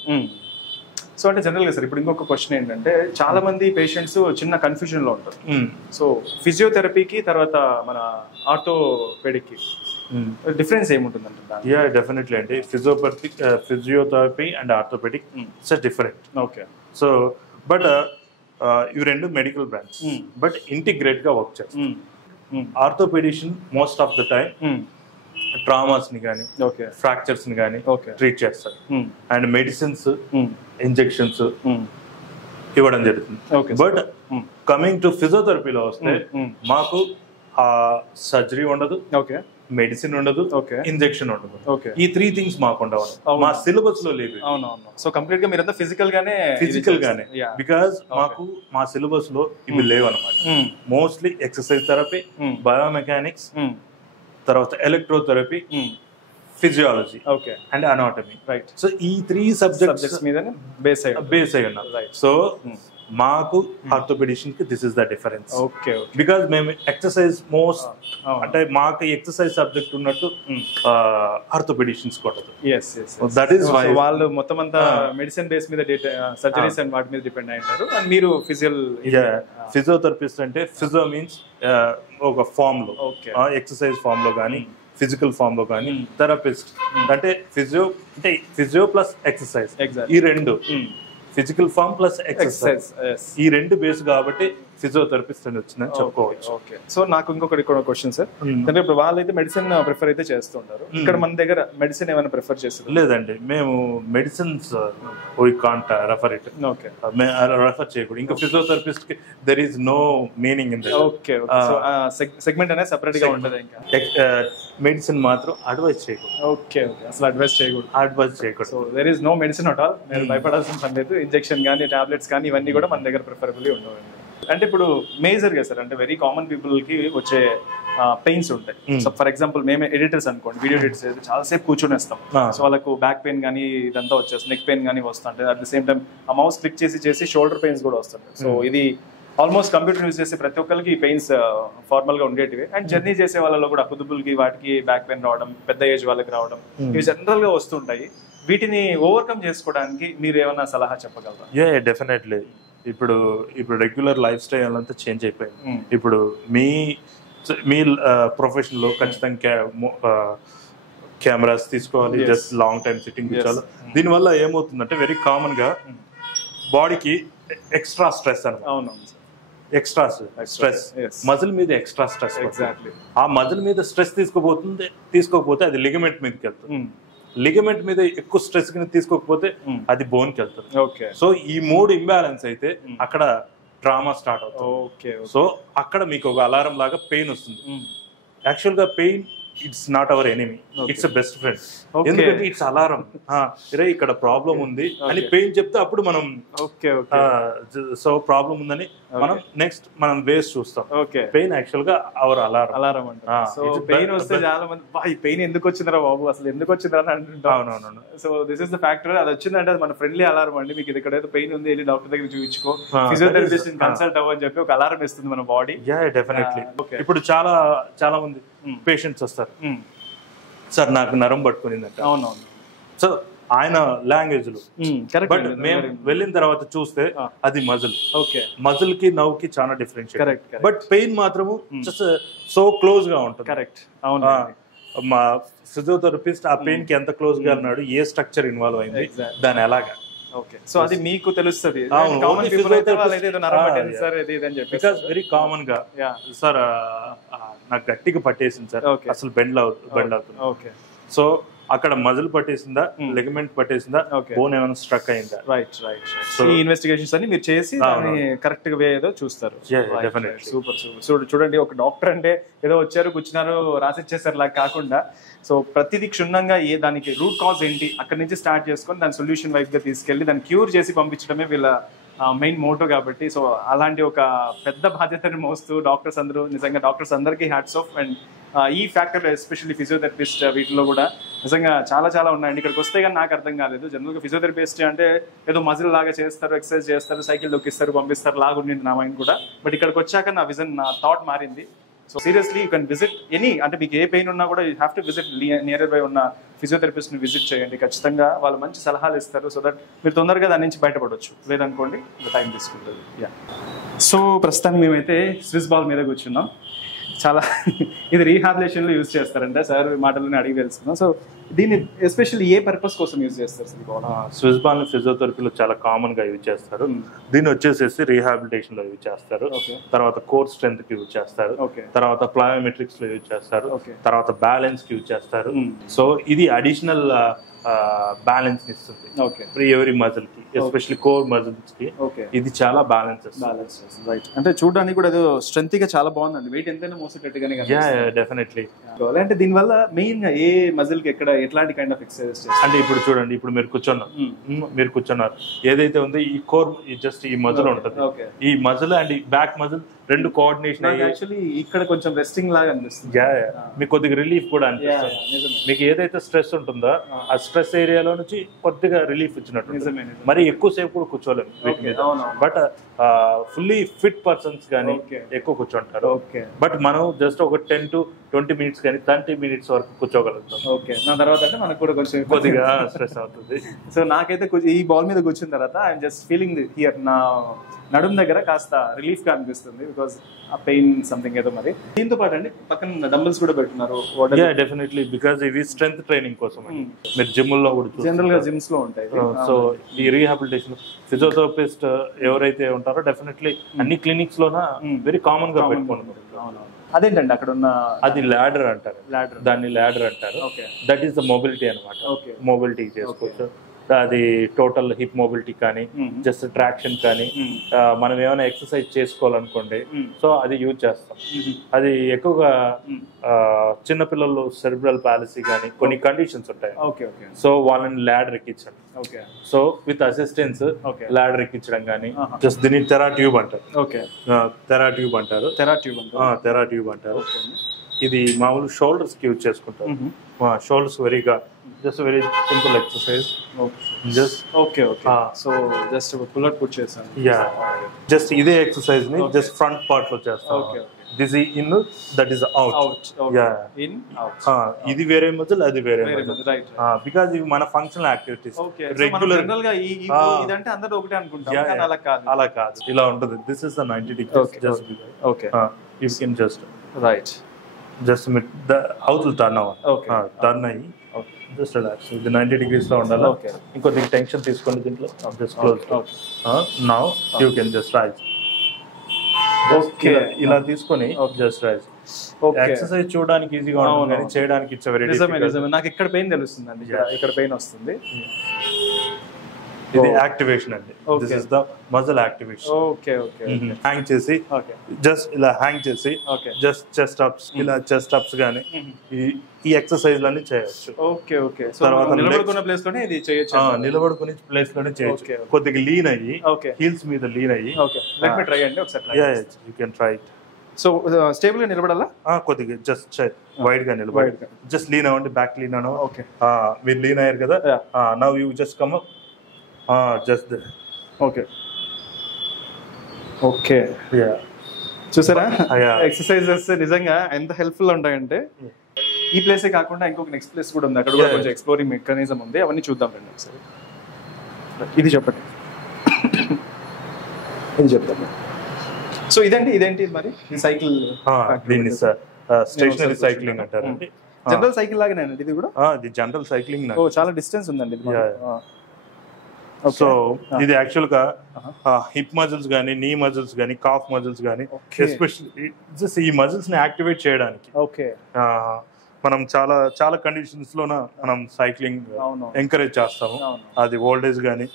సో అంటే జనరల్ గా సార్ ఇప్పుడు ఇంకొక క్వశ్చన్ ఏంటంటే చాలా మంది పేషెంట్స్ చిన్న కన్ఫ్యూజన్ లో ఉంటారు. సో ఫిజియోథెరపీకి తర్వాత మన ఆర్థోపెడిక్ కి డిఫరెన్స్ ఏముంటుంది అంటే? యా డెఫినెట్లీ అండి, physiotherapy and orthopaedic it's different. Okay. So but ఇవి 2 మెడికల్ బ్రాంచ్ బట్ ఇంటిగ్రేట్ గా వర్క్ చేస్తాం. Orthopaedician most of the time traumas ని కానీ ఫ్రాక్చర్స్ ని కానీ ట్రీట్ చేస్తారు. అండ్ మెడిసిన్స్, ఇంజెక్షన్స్ ఇవ్వడం జరుగుతుంది. బట్ కమింగ్ టు ఫిజియోథెరపీలో వస్తే మాకు సర్జరీ ఉండదు, మెడిసిన్ ఉండదు, ఇంజెక్షన్ ఉండదు. ఈ 3 థింగ్స్ మాకు ఉండవు, మా సిలబస్ లో లేదు. సో కంప్లీట్ గా మీరంతా ఫిజికల్ గానే బికాస్ మాకు మా సిలబస్ లో ఇవి లేవు అనమాట. మోస్ట్లీ ఎక్సర్సైజ్ థెరపీ, బయోమెకానిక్స్, తర్వాత electrotherapy, physiology and anatomy. So ఈ 3 సబ్జెక్ట్స్ మీద బేస్ అయి ఉన్నారు. సో మాకు ఆర్థోపెడిషన్ కి this is the difference. Because మేము ఎక్సర్సైజ్ మోస్ట్ అంటే మాకు ఎక్సర్సైజ్ సబ్జెక్ట్ ఉన్నట్టు ఆర్థోపెడిషన్స్ కొట్టదు. దట్ ఈస్ వై వాళ్ళు మొత్తం అంతా మెడిసిన్ బేస్ మీద సర్జరీస్ అండ్ వాటి మీద డిపెండ్ అయ్యారు. అండ్ మీరు ఫిజియోథెరపిస్ట్ అంటే ఫిజియో మీన్స్ ఒక ఫామ్ లో, ఎక్సర్సైజ్ ఫామ్ లో కానీ ఫిజికల్ ఫామ్ లో కానీ, థెరపిస్ట్ అంటే ఫిజియో ప్లస్ ఎక్సర్సైజ్, ఈ 2 ఫిజికల్ ఫామ్ ప్లస్ ఎక్సర్సైజ్, ఈ 2 బేస్ కాబట్టి ఫిజియోథెరపిస్ట్ అని వచ్చిందని చెప్పుకోవచ్చు. సో నాకు ఇంకొకటి క్వశ్చన్ సార్, అంటే ఇప్పుడు వాళ్ళైతే మెడిసిన్ ప్రిఫర్ అయితే చేస్తుంటారు, ఇక్కడ మన దగ్గర మెడిసిన్ ఏమైనా ప్రిఫర్ చేస్తారు? లేదండి, మేము మెడిసిన్స్ రెఫర్ చేయకూడదు. ఇంకా ఫిజియోథెరపిస్ట్ కి there is no meaning in segment అనేది సెపరేట్ గా ఉంటుంది. ఇంకా మెడిసిన్ మాత్రం అడ్వైస్ చేయకూడదు. అసలు అడ్వైస్ చేయకూడదు. So there is no medicine at all. మీరు భయపడాల్సిన పని లేదు. ఇంజెక్షన్ కానీ, టాబ్లెట్స్ కానీ, ఇవన్నీ కూడా మన దగ్గర ప్రిఫరబుల్ ఉండవండి. అంటే ఇప్పుడు మేజర్ గా సార్, అంటే వెరీ కామన్ పీపుల్ కి వచ్చే పెయిన్స్ ఉంటాయి. సో ఫర్ ఎగ్జాంపుల్ మేమే ఎడిటర్స్ అనుకోండి, వీడియో ఎడిటర్స్ అయితే చాలా సేపు కూర్చొనేస్తాం. సో వాళ్ళకు బ్యాక్ పెయిన్ కానీ ఇదంతా వచ్చేస్తుంది, నెక్ పెయిన్ కానీ వస్తుంటాయి. అట్ ద సేమ్ టైం ఆ మౌస్ క్లిక్ చేసి షోల్డర్ పెయిన్స్ కూడా వస్తుంటాయి. సో ఇది ఆల్మోస్ట్ కంప్యూటర్ యూజ్ చేసే ప్రతి ఒక్కరికి ఈ పెయిన్స్ ఫార్మల్ గా ఉండేటివి. అండ్ జర్నీ చేసే వాళ్ళలో కూడా కుదుపులకి వాటికి బ్యాక్ పెయిన్ రావడం, పెద్ద ఏజ్ వాళ్ళకి రావడం, ఇవి జనరల్ గా వస్తుంటాయి. వీటిని ఓవర్కమ్ చేసుకోవడానికి మీరు ఏమైనా సలహా చెప్పగలరా? డెఫినెట్లీ. ఇప్పుడు రెగ్యులర్ లైఫ్ స్టైల్ అంతా చేంజ్ అయిపోయింది. ఇప్పుడు మీ ప్రొఫెషన్ లో ఖచ్చితంగా కెమెరాస్ తీసుకోవాలి, జస్ట్ లాంగ్ టైం సిట్టింగ్ కూర్చోవాలి. దీనివల్ల ఏమవుతుందంటే వెరీ కామన్ గా బాడీకి ఎక్స్ట్రా స్ట్రెస్ అన్నమాట. ఎక్స్ట్రా స్ట్రెస్, మజిల్ మీద ఎక్స్ట్రా స్ట్రెస్. ఆ మజిల్ మీద స్ట్రెస్ తీసుకోకపోతే అది లిగమెంట్ మీదకి వెళ్తుంది. లిగమెంట్ మీద ఎక్కువ స్ట్రెస్ కింద తీసుకోకపోతే అది బోన్ కి వెళ్తుంది. సో ఈ 3 ఇంబ్యాలెన్స్ అయితే అక్కడ ట్రామా స్టార్ట్ అవుతుంది. సో అక్కడ మీకు ఒక అలారం లాగా పెయిన్ వస్తుంది. యాక్చువల్ గా pain it's not our enemy, it's best friend. ఎందుకంటే ఇట్స్ అలారం, ఇక్కడ ప్రాబ్లం ఉంది అని పెయిన్ చెప్తే అప్పుడు మనం సో ప్రాబ్లం ఉందని మనం నెక్స్ట్ మనం వేస్ చూస్తాం. పెయిన్ యాక్చువల్ గా అవర్ అలారం పెయిన్ వస్తే చాలా మంది పెయిన్ ఎందుకు వచ్చిందిరా బాబు, అసలు ఎందుకు వచ్చిందిరా అని అంటుంటాం. So this is the factor. అది వచ్చిందంటే అది మన ఫ్రెండ్లీ అలారం అండి. మీకు ఇక్కడ ఏదో పెయిన్ ఉంది, వెళ్ళి డాక్టర్ దగ్గర చూపించుకో, ఫిజియోథెరపిస్ట్ కన్సల్ట్ అవ్వని చెప్పి ఒక అలారం ఇస్తుంది మన బాడీ. డెఫినెట్లీ. ఇప్పుడు చాలా మంది పేషెంట్స్ వస్తారు, సార్ నాకు నరం పట్టుకునిందంట. అవునవును. సో ఆయన లాంగ్వేజ్ లో, బట్ మేము వెళ్ళిన తర్వాత చూస్తే అది మజిల్. మజిల్ కి నవ్ కి చాలా డిఫరెన్షియేట్. బట్ పెయిన్ మాత్రము సో క్లోజ్ గా ఉంటుంది. కరెక్ట్. అవును. మా ఫిజియోథెరపిస్ట్ ఆ పెయిన్ కి ఎంత క్లోజ్ గా ఉన్నాడు, ఏ స్ట్రక్చర్ ఇన్వాల్వ్ అయింది, దాని ఎలాగా. సో అది మీకు తెలుస్తుంది. వెరీ కామన్ గా సార్ నాకు గట్టిగా పట్టేసింది సార్, అసలు బెండ్ అవుతుంది. సో అక్కడ మజిల్ పట్టేసిందా, లిగమెంట్ పట్టేసిందా, బోన్ ఏమైనా స్ట్రక్ అయిందా. రైట్. సో ఈ ఇన్వెస్టిగేషన్స్ అన్ని మీరు చేసి కరెక్ట్ గా ఏదో చూస్తారు. సూపర్. చూడండి, ఒక డాక్టర్ అంటే ఏదో వచ్చారు, కూర్చున్నారు, రాసిచ్చేసారు లాగా కాకుండా, సో ప్రతిదీ క్షుణ్ణంగా దానికి రూట్ కాజ్ ఏంటి అక్కడి నుంచి స్టార్ట్ చేసుకొని దాని సొల్యూషన్ వైపు గా తీసుకెళ్లి దాన్ని క్యూర్ చేసి పంపించడమే వీళ్ళ మెయిన్ మోటో. కాబట్టి సో అలాంటి ఒక పెద్ద బాధ్యతని మోస్తూ డాక్టర్స్ అందరూ, నిజంగా డాక్టర్స్ అందరికీ హ్యాట్స్ ఆఫ్. అండ్ ఈ ఫ్యాక్టర్ ఎస్పెషల్లీ ఫిజియోథెరపిస్ట్ వీటిలో కూడా నిజంగా చాలా ఉన్నాయండి. ఇక్కడికి వస్తే కానీ నాకు అర్థం కాలేదు. జనరల్గా ఫిజియోథెరపిస్ట్ అంటే ఏదో మజిల్ లాగా చేస్తారు, ఎక్సర్సైజ్ చేస్తారు, సైకిల్ దొక్కిస్తారు, పంపిస్తారు లాగా ఉండింది నా మైండ్ కూడా. బట్ ఇక్కడికి వచ్చాక నా విజన్, నా థాట్ మారింది. So seriously you can visit any, అంటే మీకు ఏ పెయిన్ ఉన్నా కూడా you have to visit near by ఉన్న ఫిజియోథెరపిస్ట్ని విజిట్ చేయండి. ఖచ్చితంగా వాళ్ళు మంచి సలహాలు ఇస్తారు. సో దట్ మీరు తొందరగా దాని నుంచి బయటపడవచ్చు. లేదనుకోండి టైం తీసుకుంటుంది. సో ప్రస్తుతానికి మేమైతే స్విస్ బాల్ మీద కూర్చున్నాం. చాలా ఇది రీహాబిలేషన్లో యూజ్ చేస్తారంటే సార్ మాటలని అడిగి తెలుసుకున్నాం. సో దీన్ని ఎస్పెషల్లీ ఏ పర్పస్ కోసం యూజ్ చేస్తారు సార్? స్విస్ బాల్ ఫిజియోథెరపీలో చాలా కామన్ గా యూజ్ చేస్తారు. దీన్ని వచ్చేసేసి రీహాబిలిటేషన్ లో యూజ్ చేస్తారు, తర్వాత కోర్ స్ట్రెంత్ కి యూజ్ చేస్తారు, తర్వాత ప్లయోమెట్రిక్స్ లో యూజ్ చేస్తారు, తర్వాత బ్యాలెన్స్ కి యూజ్ చేస్తారు. సో ఇది అడిషనల్ బ్యాలెన్స్ ఇస్తుంది ఎవరి మజిల్ కి, ఎస్పెషల్లీ కోర్ మజిల్స్ కి ఇది చాలా బ్యాలెన్స్ రైట్. అంటే చూడడానికి కూడా స్ట్రెంత్ గా చాలా బాగుందండి, వెయిట్ ఎంతైనా మోసేటట్టుగానే. డెఫినెట్లీ. అంటే దీనివల్ల మెయిన్ గా ఏ మజిల్ కి ఎక్కడ ఎట్లాంటి కైండ్ ఆఫ్ ఎక్సర్సైజ్ అంటే ఇప్పుడు చూడండి, ఇప్పుడు మీరు కూర్చున్నారు ఏదైతే ఉందో ఈ కోర్ జస్ట్ ఈ మజిల్ ఉంటుంది, ఈ మజిల్ అండ్ ఈ బ్యాక్ మజిల్ రెండు కోఆర్డినేషన్ యాక్చువల్లీ ఇక్కడ కొంచెం రెస్టింగ్ లాగా అనిపిస్తుంది. మీకు కొద్దిగా రిలీఫ్ కూడా అనిపిస్తుంది. మీకు ఏదైతే స్ట్రెస్ ఉంటుందో ఆ స్ట్రెస్ ఏరియాలో నుంచి కొద్దిగా రిలీఫ్ ఇచ్చినట్టు. మరి ఎక్కువసేపు కూడా కూర్చోలేము, బట్ ఫుల్లీ ఫిట్ పర్సన్స్ కానీ ఎక్కువ కూర్చుంటారు. బట్ మనం జస్ట్ ఒక 10 to 20 minutes కానీ 30 minutes వరకు కూర్చోగలుగుతాం. నా తర్వాత అంటే మనకు కూడా కొంచెం కొద్దిగా స్ట్రెస్ అవుతుంది. సో నాకైతే ఈ బాల్ మీద కూర్చున్న తర్వాత ఐఎమ్ జస్ట్ ఫీలింగ్ హియర్ నా నడుము దగ్గర కాస్త రిలీఫ్ గా అనిపిస్తుంది, బికాస్ ఆ పెయిన్ సంథింగ్ ఏదో. మరి దీంతో పాటు అండి పక్కన డంబుల్స్ కూడా పెట్టున్నారు. డెఫినెట్లీ, బికాస్ ఇవి స్ట్రెంత్ ట్రైనింగ్ కోసం. మీరు జిమ్ లో కూడా జనరల్ గా జిమ్స్ లో ఉంటాయి. సో ఈ రీహాబిలిటేషన్ ఫిజియోథెరపిస్ట్ ఎవరైతే ఉంటారో డెఫినెట్లీ అన్ని క్లినిక్స్ లోన వెరీ కామన్ గా పెట్టుకుంటారు. అదేంటండి అక్కడ ఉన్న అది ల్యాడర్ అంటారు, దాన్ని ల్యాడర్ అంటారు. దట్ ఈస్ ద మొబిలిటీ అనమాట. మొబిలిటీ చేసుకోవచ్చు. అది టోటల్ హిప్ మొబిలిటీ కానీ జస్ట్ ట్రాక్షన్ కానీ మనం ఏమైనా ఎక్సర్సైజ్ చేసుకోవాలనుకోండి, సో అది యూజ్ చేస్తాం. అది ఎక్కువగా చిన్నపిల్లలు సెరిబ్రల్ పాలసీ కానీ కొన్ని కండిషన్స్ ఉంటాయి, సో వాళ్ళని ల్యాడర్ ఎక్కించండి. సో విత్ అసిస్టెన్స్ ల్యాడర్ ఎక్కించడం కానీ, జస్ట్ దీన్ని తెరాట్యూబ్ అంటారు. తెరాట్యూబ్ అంటారు. ఇది మామూలు షోల్డర్స్ కి యూజ్ చేసుకుంటారు. Shoulders just very simple exercise. So just pull-up put చేశాను. జస్ట్ ఇదే ఎక్సర్సైజ్ ని జస్ట్ ఫ్రంట్ పార్ట్ లో చేస్తాం. This is in, that is out. ఇది వేరే మజిల్, అది వేరే మజిల్. బికాజ్ ఇవి మన ఫంక్షనల్ యాక్టివిటీస్ రెగ్యులర్. అలా కాదు, ఇలా ఉంటుంది. This is the 90 degrees. Just you can just just అవుతుంది టర్న్ టర్న్ అయ్యి జస్ట్ రిలాక్స్. ఇది 90 degrees లో ఉండాలి. ఇంకొద్దిగా టెన్షన్ తీసుకోండి దీంట్లో. Just close. Now you can just raise. ఇలా తీసుకొని జస్ట్ రైజ్. ఎక్సర్సైజ్ చూడడానికి ఈజీగా ఉంటుంది కానీ చేయడానికి ఇట్స్ వెరీ డిఫికల్ట్. నాకు ఇక్కడ పెయిన్ తెలుస్తుంది అండి, ఇక్కడ పెయిన్ వస్తుంది. ఇది యాక్టివేషన్ అండి. This is the muscle activation. Hang చేసి జస్ట్ ఇలా హ్యాంగ్ చేసి జస్ట్ చెస్ట్ అప్స్, ఇలా చెస్ట్ అప్స్ గానీ ఈ ఎక్సర్సైజ్ లన్నీ చేయొచ్చు. తర్వాత నిలబడుకున్న ప్లేస్ లోనే ఇది చేయొచ్చు. నిలబడుకునే ప్లేస్ లోనే చేయొచ్చు. కొద్దిగా లీన్ అయ్యి హీల్స్ మీద లీన్ అయ్యి. లెట్ మీ ట్రై అండి ఒకసారి. You can try it. So stable గా నిలబడాలా? కొద్దిగా జస్ట్ వైడ్ గా నిలబడి జస్ట్ లీన్ అవ్వండి. బ్యాక్ లీన్ అవ్వ. మీరు లీన్ అయ్యారు కదా, now you just come up. Just okay చూసారా ఎక్సర్సైజెస్ నిజంగా ఎంత హెల్ప్ఫుల్ ఉంటాయంటే. ఈ ప్లేసే కాకుండా ఇంకొక నెక్స్ట్ ప్లేస్ కూడా ఉంది, అక్కడ కూడా కొంచెం ఎక్స్ప్లోరింగ్ మెకానిజం ఉంది. అవన్నీ చూద్దాం రండి ఒకసారి. ఇది చెప్పండి, ఇది చెప్తాను. సో ఇదేంటి మరి ఈ సైకిల్? దీన్ని స్టేషనరీ సైక్లింగ్ అంటారండి. జనరల్ సైకిల్ లాగానే ఇది కూడా? ఇది జనరల్ సైక్లింగ్. చాలా డిస్టెన్స్ ఉందండి. సో ఇది యాక్చువల్ గా హిప్ మజిల్స్ గానీ, నీ మజిల్స్ గానీ, కాఫ్ మజిల్స్ గానీ, ఎస్పెషల్లీ జస్ట్ ఈ మజిల్స్ ని యాక్టివేట్ చేయడానికి మనం చాలా కండిషన్స్ లోన మనం సైక్లింగ్ ఎంకరేజ్ చేస్తాము. అది ఓల్డ్ ఏజ్ గానీ,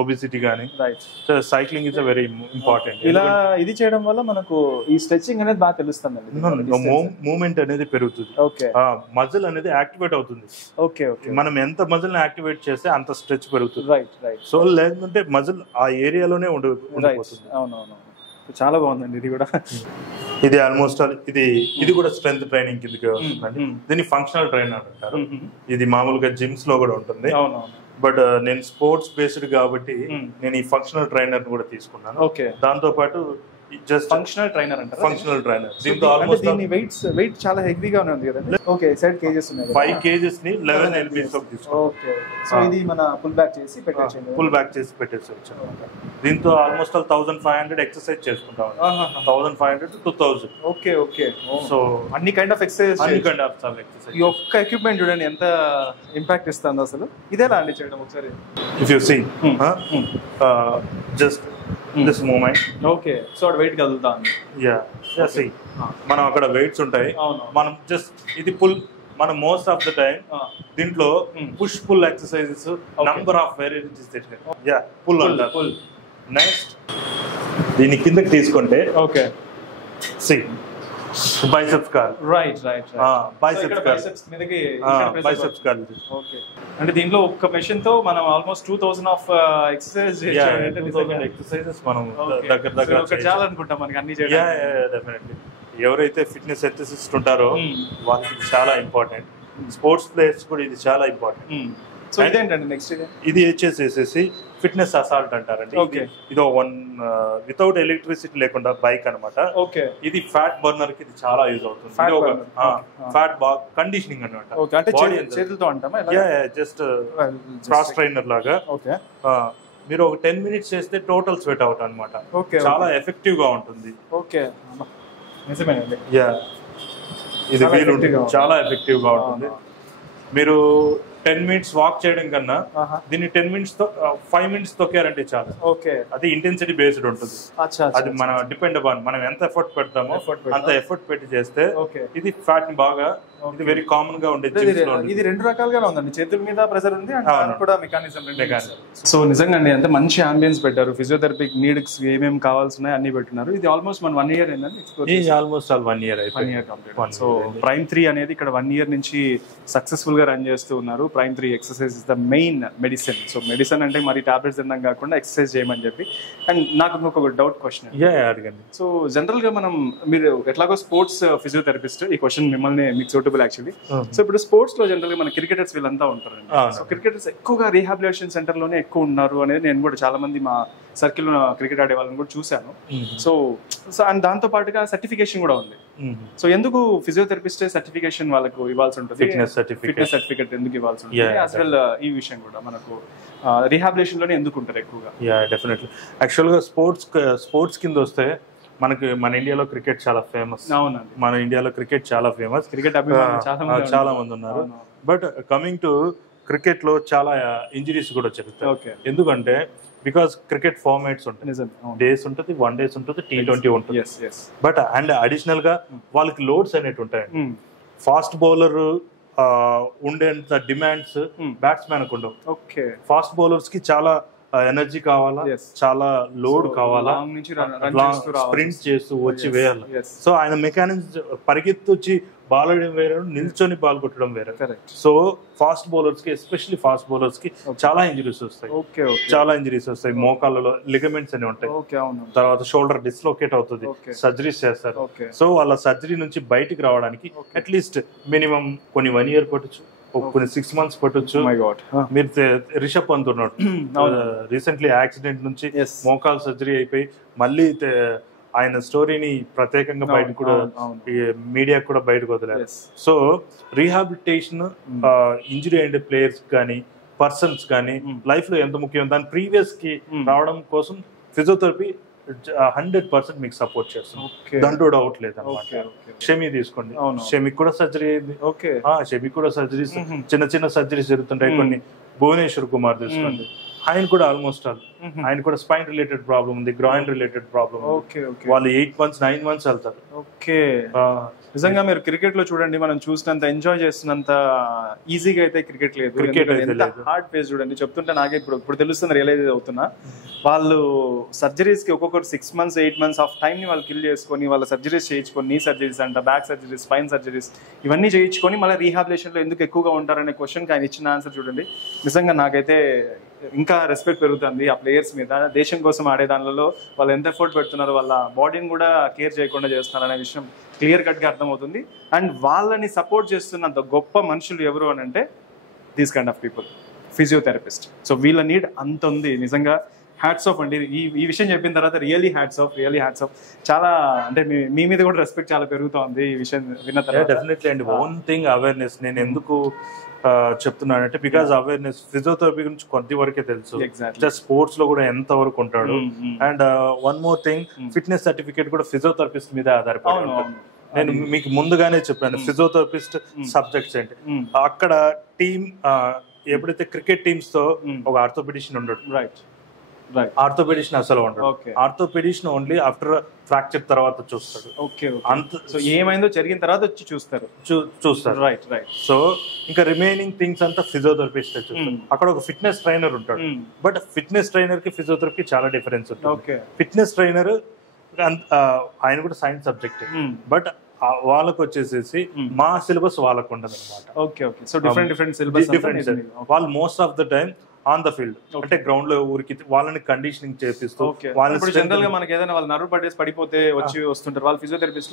ఒబిసిటీ గానీ, సైక్లింగ్ ఇస్ వెరీ ఇంపార్టెంట్. ఇలా ఇది చేయడం వల్ల మనకు ఈ స్ట్రెచింగ్ అనేది బాగా తెలుస్తుంది, మూవ్మెంట్ అనేది పెరుగుతుంది, మజిల్ అనేది యాక్టివేట్ అవుతుంది. మనం ఎంత మజిల్ ని యాక్టివేట్ చేస్తే అంత స్ట్రెచ్ పెరుగుతుంది. సో లేదంటే మజిల్ ఆ ఏరియాలోనే ఉండిపోతుంది. చాలా బాగుందండి ఇది కూడా. ఇది ఆల్మోస్ట్ ఇది కూడా స్ట్రెంత్ ట్రైనింగ్ కిందకి వస్తుందండి. దీన్ని ఫంక్షనల్ ట్రైనర్ అంటారు. ఇది మామూలుగా జిమ్స్ లో కూడా ఉంటుంది. బట్ నేను స్పోర్ట్స్ బేస్డ్ కాబట్టి నేను ఈ ఫంక్షనల్ ట్రైనర్ కూడా తీసుకున్నాను. దాంతో పాటు జస్ట్ ఫంక్షనల్ ట్రైనర్ అంటారు. Functional trainer. దీంతో అంటే ఆల్మోస్ట్ దీని వెయిట్ చాలా హెవీగానే ఉంది కదండి. ఓకే, 7 kgs ఉన్నాయి. 5 kgs ని 11 lbs తో తీసుకోవచ్చు. ఓకే, సో ఇది మన పుల్ బ్యాక్ చేసి పెట్టేయచ్చు. పుల్ బ్యాక్ చేసి పెట్టేసుకోవచ్చు. దీంతో ఆల్మోస్ట్ 1500 ఎక్సర్సైజ్ చేసుకుంటాం. 1500 to 2000. Okay okay. సో అన్ని కైండ్ ఆఫ్ ఎక్సర్సైజ్, అన్ని కైండ్ ఆఫ్ ఎక్సర్సైజ్. ఈ ఒక్క ఎక్విప్మెంట్ చూడండి ఎంత ఇంపాక్ట్ ఇస్తుంది అసలు. ఇదేలా అండి చేయడం ఒకసారి? If you see just this movement. Okay, so అక్కడ వెయిట్ కదులుతా ఉంది. యా సీ, మనం అక్కడ వెయిట్స్ ఉంటాయి. మనం జస్ట్ ఇది పుల్, మనం మోస్ట్ ఆఫ్ ద టైం దీంట్లో push pull exercises number of variations తెచ్చారు. యా పుల్ అంటారు. పుల్. నెక్స్ట్ దీని కిందకి తీసుకుంటే okay, see biceps curl. Right. Biceps మీదకి బైసెప్స్ కర్ల్. ఓకే, అంటే దీంట్లో ఒక్క మెషిన్ తో మనం ఆల్మోస్ట్ 2000 ఆఫ్ ఎక్సర్సైజ్ ఎక్సర్సైజెస్ మనం దగ్గర చాలా అనుకుంటాం మనకి అన్ని చేయడం. డెఫినెట్లీ ఎవరైతే ఫిట్నెస్ ఎథిసిస్ట్ ఉంటారో వాళ్ళకి ఇది చాలా ఇంపార్టెంట్. స్పోర్ట్స్ ప్లేయర్స్ కూడా ఇది చాలా ఇంపార్టెంట్. సో ఇదేంటండి నెక్స్ట్? ఇది వచ్చేసేసి ఫిట్నెస్ అసాల్ట్ అంటారండి. ఇది వితౌట్ ఎలక్ట్రిసిటీ లేకుండా బైక్ అనమాట. ఓకే, ఇది ఫ్యాట్ బర్నర్ కి ఇది చాలా యూజ్ అవుతుంది. ఫ్యాట్ బాగా కండిషనింగ్ అనమాట. అంటే చేతులతో అంటామా? జస్ట్ క్రాస్ ట్రైనర్ లాగా. ఓకే, మీరు ఒక 10 minutes చేస్తే టోటల్ స్వెట్ అవుట్ అనమాట. చాలా ఎఫెక్టివ్ గా ఉంటుంది. ఓకే, నిజమేనండి. ఇది వీలు చాలా ఎఫెక్టివ్ గా ఉంటుంది. మీరు 10 minutes వాక్ చేయడం కన్నా దీన్ని 10 minutes 5 minutes తొక్కారంటే చాలు. ఓకే, అది ఇంటెన్సిటీ బేస్డ్ ఉంటుంది. అది మనం డిపెండ్ అపాన్ మనం ఎంత ఎఫర్ట్ పెడతామో అంత ఎఫర్ట్ పెట్టి చేస్తే ఇది ఫ్యాట్ ని బాగా, ఇది వెరీ కామన్ గా ఉండే. ఇది 2 రకాలుగా ఉందండి, చేతుల మీద ప్రెషర్ ఉంది కూడా మెకానిజం. సో నిజంగా అండి అంటే మంచి అంబియన్స్ పెట్టారు. ఫిజియోథెరపీ నీడ్స్ ఏమేమి కావాల్సినాయి అన్ని పెట్టున్నారు. ఇది ఆల్మోస్ట్ మన 1 year ఏంటండి? Almost 1 year complete. So prime 3 అనేది ఇక్కడ 1 year నుంచి సక్సెస్ఫుల్ గా రన్ చేస్తూ ఉన్నారు. Prime 3 exercise is the main medicine. So medicine అంటే మరి టాబ్లెట్స్ తినడం కాకుండా ఎక్సర్సైజ్ చేయమని చెప్పి. అండ్ నాకు ఇంకొక డౌట్ క్వశ్చన్. సో జనరల్ గా మనం, మీరు ఎట్లాగో స్పోర్ట్స్ ఫిజియోథెరపిస్ట్, ఈ క్వశ్చన్ మిమ్మల్ని మీకు సూటబుల్ యాక్చువల్లీ. సో ఇప్పుడు స్పోర్ట్స్ లో జనరల్ గా మన క్రికెటర్స్ వీళ్ళంతా ఉంటారండి. సో క్రికెటర్స్ ఎక్కువగా రీహాబిలిటేషన్ సెంటర్ లోనే ఎక్కువ ఉన్నారు అనేది నేను కూడా చాలా మంది మా సర్కిల్ లో క్రికెట్ ఆడే వాళ్ళని కూడా చూశాను. సో అండ్ దాంతో పాటుగా సర్టిఫికేషన్ కూడా ఉంది. సో ఎందుకు ఫిజియోథెరపిస్ట్ సర్టిఫికేషన్ వాళ్ళకు ఇవ్వాల్సి ఉంటుంది? ఫిట్నెస్ సర్టిఫికేట్ ఎందుకు ఇవ్వాల్సి ఉంటుంది? యాజ్ వెల్ ఈ విషయం కూడా మనకు రీహాబిలిటేషన్ లోనే ఎందుకు ఉంటారు ఎక్కువగా? డెఫినెట్లీ. యాక్చువల్ గా స్పోర్ట్స్ కింద వస్తే మనకి మన ఇండియాలో క్రికెట్ చాలా ఫేమస్. అవునండి, మన ఇండియాలో క్రికెట్ చాలా ఫేమస్. క్రికెట్ చాలా మంది ఉన్నారు. బట్ కమింగ్ టు క్రికెట్ లో చాలా ఇంజరీస్ కూడా జరుగుతాయి. ఎందుకంటే బికాస్ క్రికెట్ ఫార్మాట్స్ ఉంటాయి, డేస్ ఉంటుంది, 1 day ఉంటుంది, T20 ఉంటుంది. బట్ అండ్ అడిషనల్ గా వాళ్ళకి లోడ్స్ అనేవి ఉంటాయండి. ఫాస్ట్ బౌలర్ ఉండేంత డిమాండ్స్ బ్యాట్స్మెన్ కు ఉండవు. ఫాస్ట్ బౌలర్స్ కి చాలా ఎనర్జీ కావాలా, చాలా లోడ్ కావాలా, స్ప్రింట్ చేస్తూ వచ్చి వేయాలి. సో ఆయన మెకానిక్స్ పరిగెత్తి వచ్చి బాల్ వేయడం వేరే, నిల్చొని బాల్ కొట్టడం వేరే. సో ఫాస్ట్ బౌలర్స్ కి, ఎస్పెషల్లీ ఫాస్ట్ బౌలర్స్ కి చాలా ఇంజరీస్ వస్తాయి. మోకాళ్ళలో లిగమెంట్స్ అనేవి ఉంటాయి. తర్వాత షోల్డర్ డిస్లోకేట్ అవుతుంది, సర్జరీస్ చేస్తారు. సో వాళ్ళ సర్జరీ నుంచి బయటికి రావడానికి అట్లీస్ట్ మినిమం కొన్ని 1 year పట్టొచ్చు, కొన్ని 6 months పట్టొచ్చు. మీరు రిషబ్ పంత్ ఉన్నాడు, రీసెంట్లీ యాక్సిడెంట్ నుంచి మోకాల్ సర్జరీ అయిపోయి మళ్ళీ ఆయన స్టోరీని ప్రత్యేకంగా బయటకు కూడా మీడియా కూడా బయటకు వదిలేరు. సో రీహాబిలిటేషన్ ఇంజరీ అయిన ప్లేయర్స్ కానీ పర్సన్స్ కానీ లైఫ్ లో ఎంత ముఖ్యం, దాని ప్రీవియస్ కి రావడం కోసం ఫిజియోథెరపీ 100% మీకు సపోర్ట్ చేస్తుంది. దాంట్లో డౌట్ లేదన్నమాట. షమి తీసుకోండి, షమికి కూడా సర్జరీ అయింది. షమికి కూడా సర్జరీస్, చిన్న సర్జరీస్ జరుగుతుంటాయి కొన్ని. భువనేశ్వర్ కుమార్ తీసుకోండి, ఆయన కూడా ఆల్మోస్ట్ ఆయన కూడా స్పైన్ రిలేటెడ్ ప్రాబ్లం ఉంది, గ్రాయిన్ రిలేటెడ్ ప్రాబ్లం. వాళ్ళు 8 months 9 months వెళ్తారు. నిజంగా మీరు క్రికెట్ లో చూడండి, మనం చూసినంత ఎంజాయ్ చేస్తున్నంత ఈజీగా అయితే క్రికెట్ లేదు. హార్డ్ ఫేస్ చూడండి, చెప్తుంటే నాకే ఇప్పుడు తెలుస్తుంది, రియలైజ్ అవుతున్నా. వాళ్ళు సర్జరీస్ కి ఒక్కొక్కరు 6 months 8 months ఆఫ్ టైం ని వాళ్ళు కిల్ చేసుకొని వాళ్ళ సర్జరీస్ చేయించుకొని, నీ సర్జరీస్ అంట, బ్యాక్ సర్జరీస్, స్పైన్ సర్జరీస్ ఇవన్నీ చేయించుకొని మళ్ళీ రీహాబిలిటేషన్ లో ఎందుకు ఎక్కువగా ఉంటారనే క్వశ్చన్ కి ఆయన ఇచ్చిన ఆన్సర్ చూడండి. నిజంగా నాకైతే ఇంకా రెస్పెక్ట్ పెరుగుతుంది ఆ ప్లేయర్స్ మీద. దేశం కోసం ఆడే దానిలో వాళ్ళు ఎంత ఎఫర్ట్ పెడుతున్నారు, వాళ్ళ బాడీని కూడా కేర్ చేయకుండా చేస్తున్నారు అనే విషయం క్లియర్ కట్ గా అర్థమవుతుంది. అండ్ వాళ్ళని సపోర్ట్ చేస్తున్నంత గొప్ప మనుషులు ఎవరు అని అంటే these kind of people, physiotherapist. So వీళ్ళ నీడ్ అంత ఉంది. నిజంగా హ్యాట్స్ ఆఫ్ అండి. ఈ విషయం చెప్పిన తర్వాత రియల్లీ హ్యాట్స్ ఆఫ్. చాలా అంటే మీ మీద కూడా రెస్పెక్ట్ చాలా పెరుగుతోంది ఈ విషయం విన్న తర్వాత. డెఫినెట్లీ అండి. Own thing awareness. నేను ఎందుకు చెప్తున్నానంటే బికాస్ అవేర్నెస్ ఫిజియోథెరపీ గురించి కొద్ది వరకే తెలుసు, జస్ట్ స్పోర్ట్స్ లో కూడా ఎంత వరకు ఉంటాడు. And one more thing, fitness certificate కూడా ఫిజియోథెరపిస్ట్ మీద ఆధారపడి. నేను మీకు ముందుగానే చెప్పాను ఫిజియోథెరపిస్ట్ సబ్జెక్ట్స్ ఏంటి. అక్కడ టీమ్ ఎప్పుడైతే క్రికెట్ టీమ్స్ తో ఒక ఆర్థోపెడిషన్ ఉండడు, ఆర్థోపెడిషన్ అసలు ఉండడు. ఆర్థోపెడిషన్ ఓన్లీ ఆఫ్టర్ ఫ్రాక్చర్ తర్వాత చూస్తాడు. సో ఏమైందో జరిగిన తర్వాత వచ్చి చూస్తారు. రైట్. సో ఇంకా రిమైనింగ్ థింగ్స్ అంతా ఫిజియోథెరపిస్ట్ చూస్తారు. అక్కడ ఒక ఫిట్నెస్ ట్రైనర్ ఉంటాడు, బట్ ఫిట్నెస్ ట్రైనర్ కి ఫిజియోథెరపీ చాలా డిఫరెన్స్ ఉంటుంది. ఫిట్నెస్ ట్రైనర్ ఆయన కూడా సైన్స్ సబ్జెక్ట్, బట్ వాళ్ళకు వచ్చేసేసి మా సిలబస్ వాళ్ళకు ఉండదు అనమాట. వాళ్ళు most of the time on the field, అంటే గ్రౌండ్ లో ఊరికి వాళ్ళని కండిషనింగ్ చేపిస్తూ, జనరల్ గా మనకి ఏదైనా వాళ్ళు నర్వ్ పట్టేసి పడిపోతే వచ్చి వస్తుంటారు వాళ్ళు ఫిజియోథెరపిస్ట్.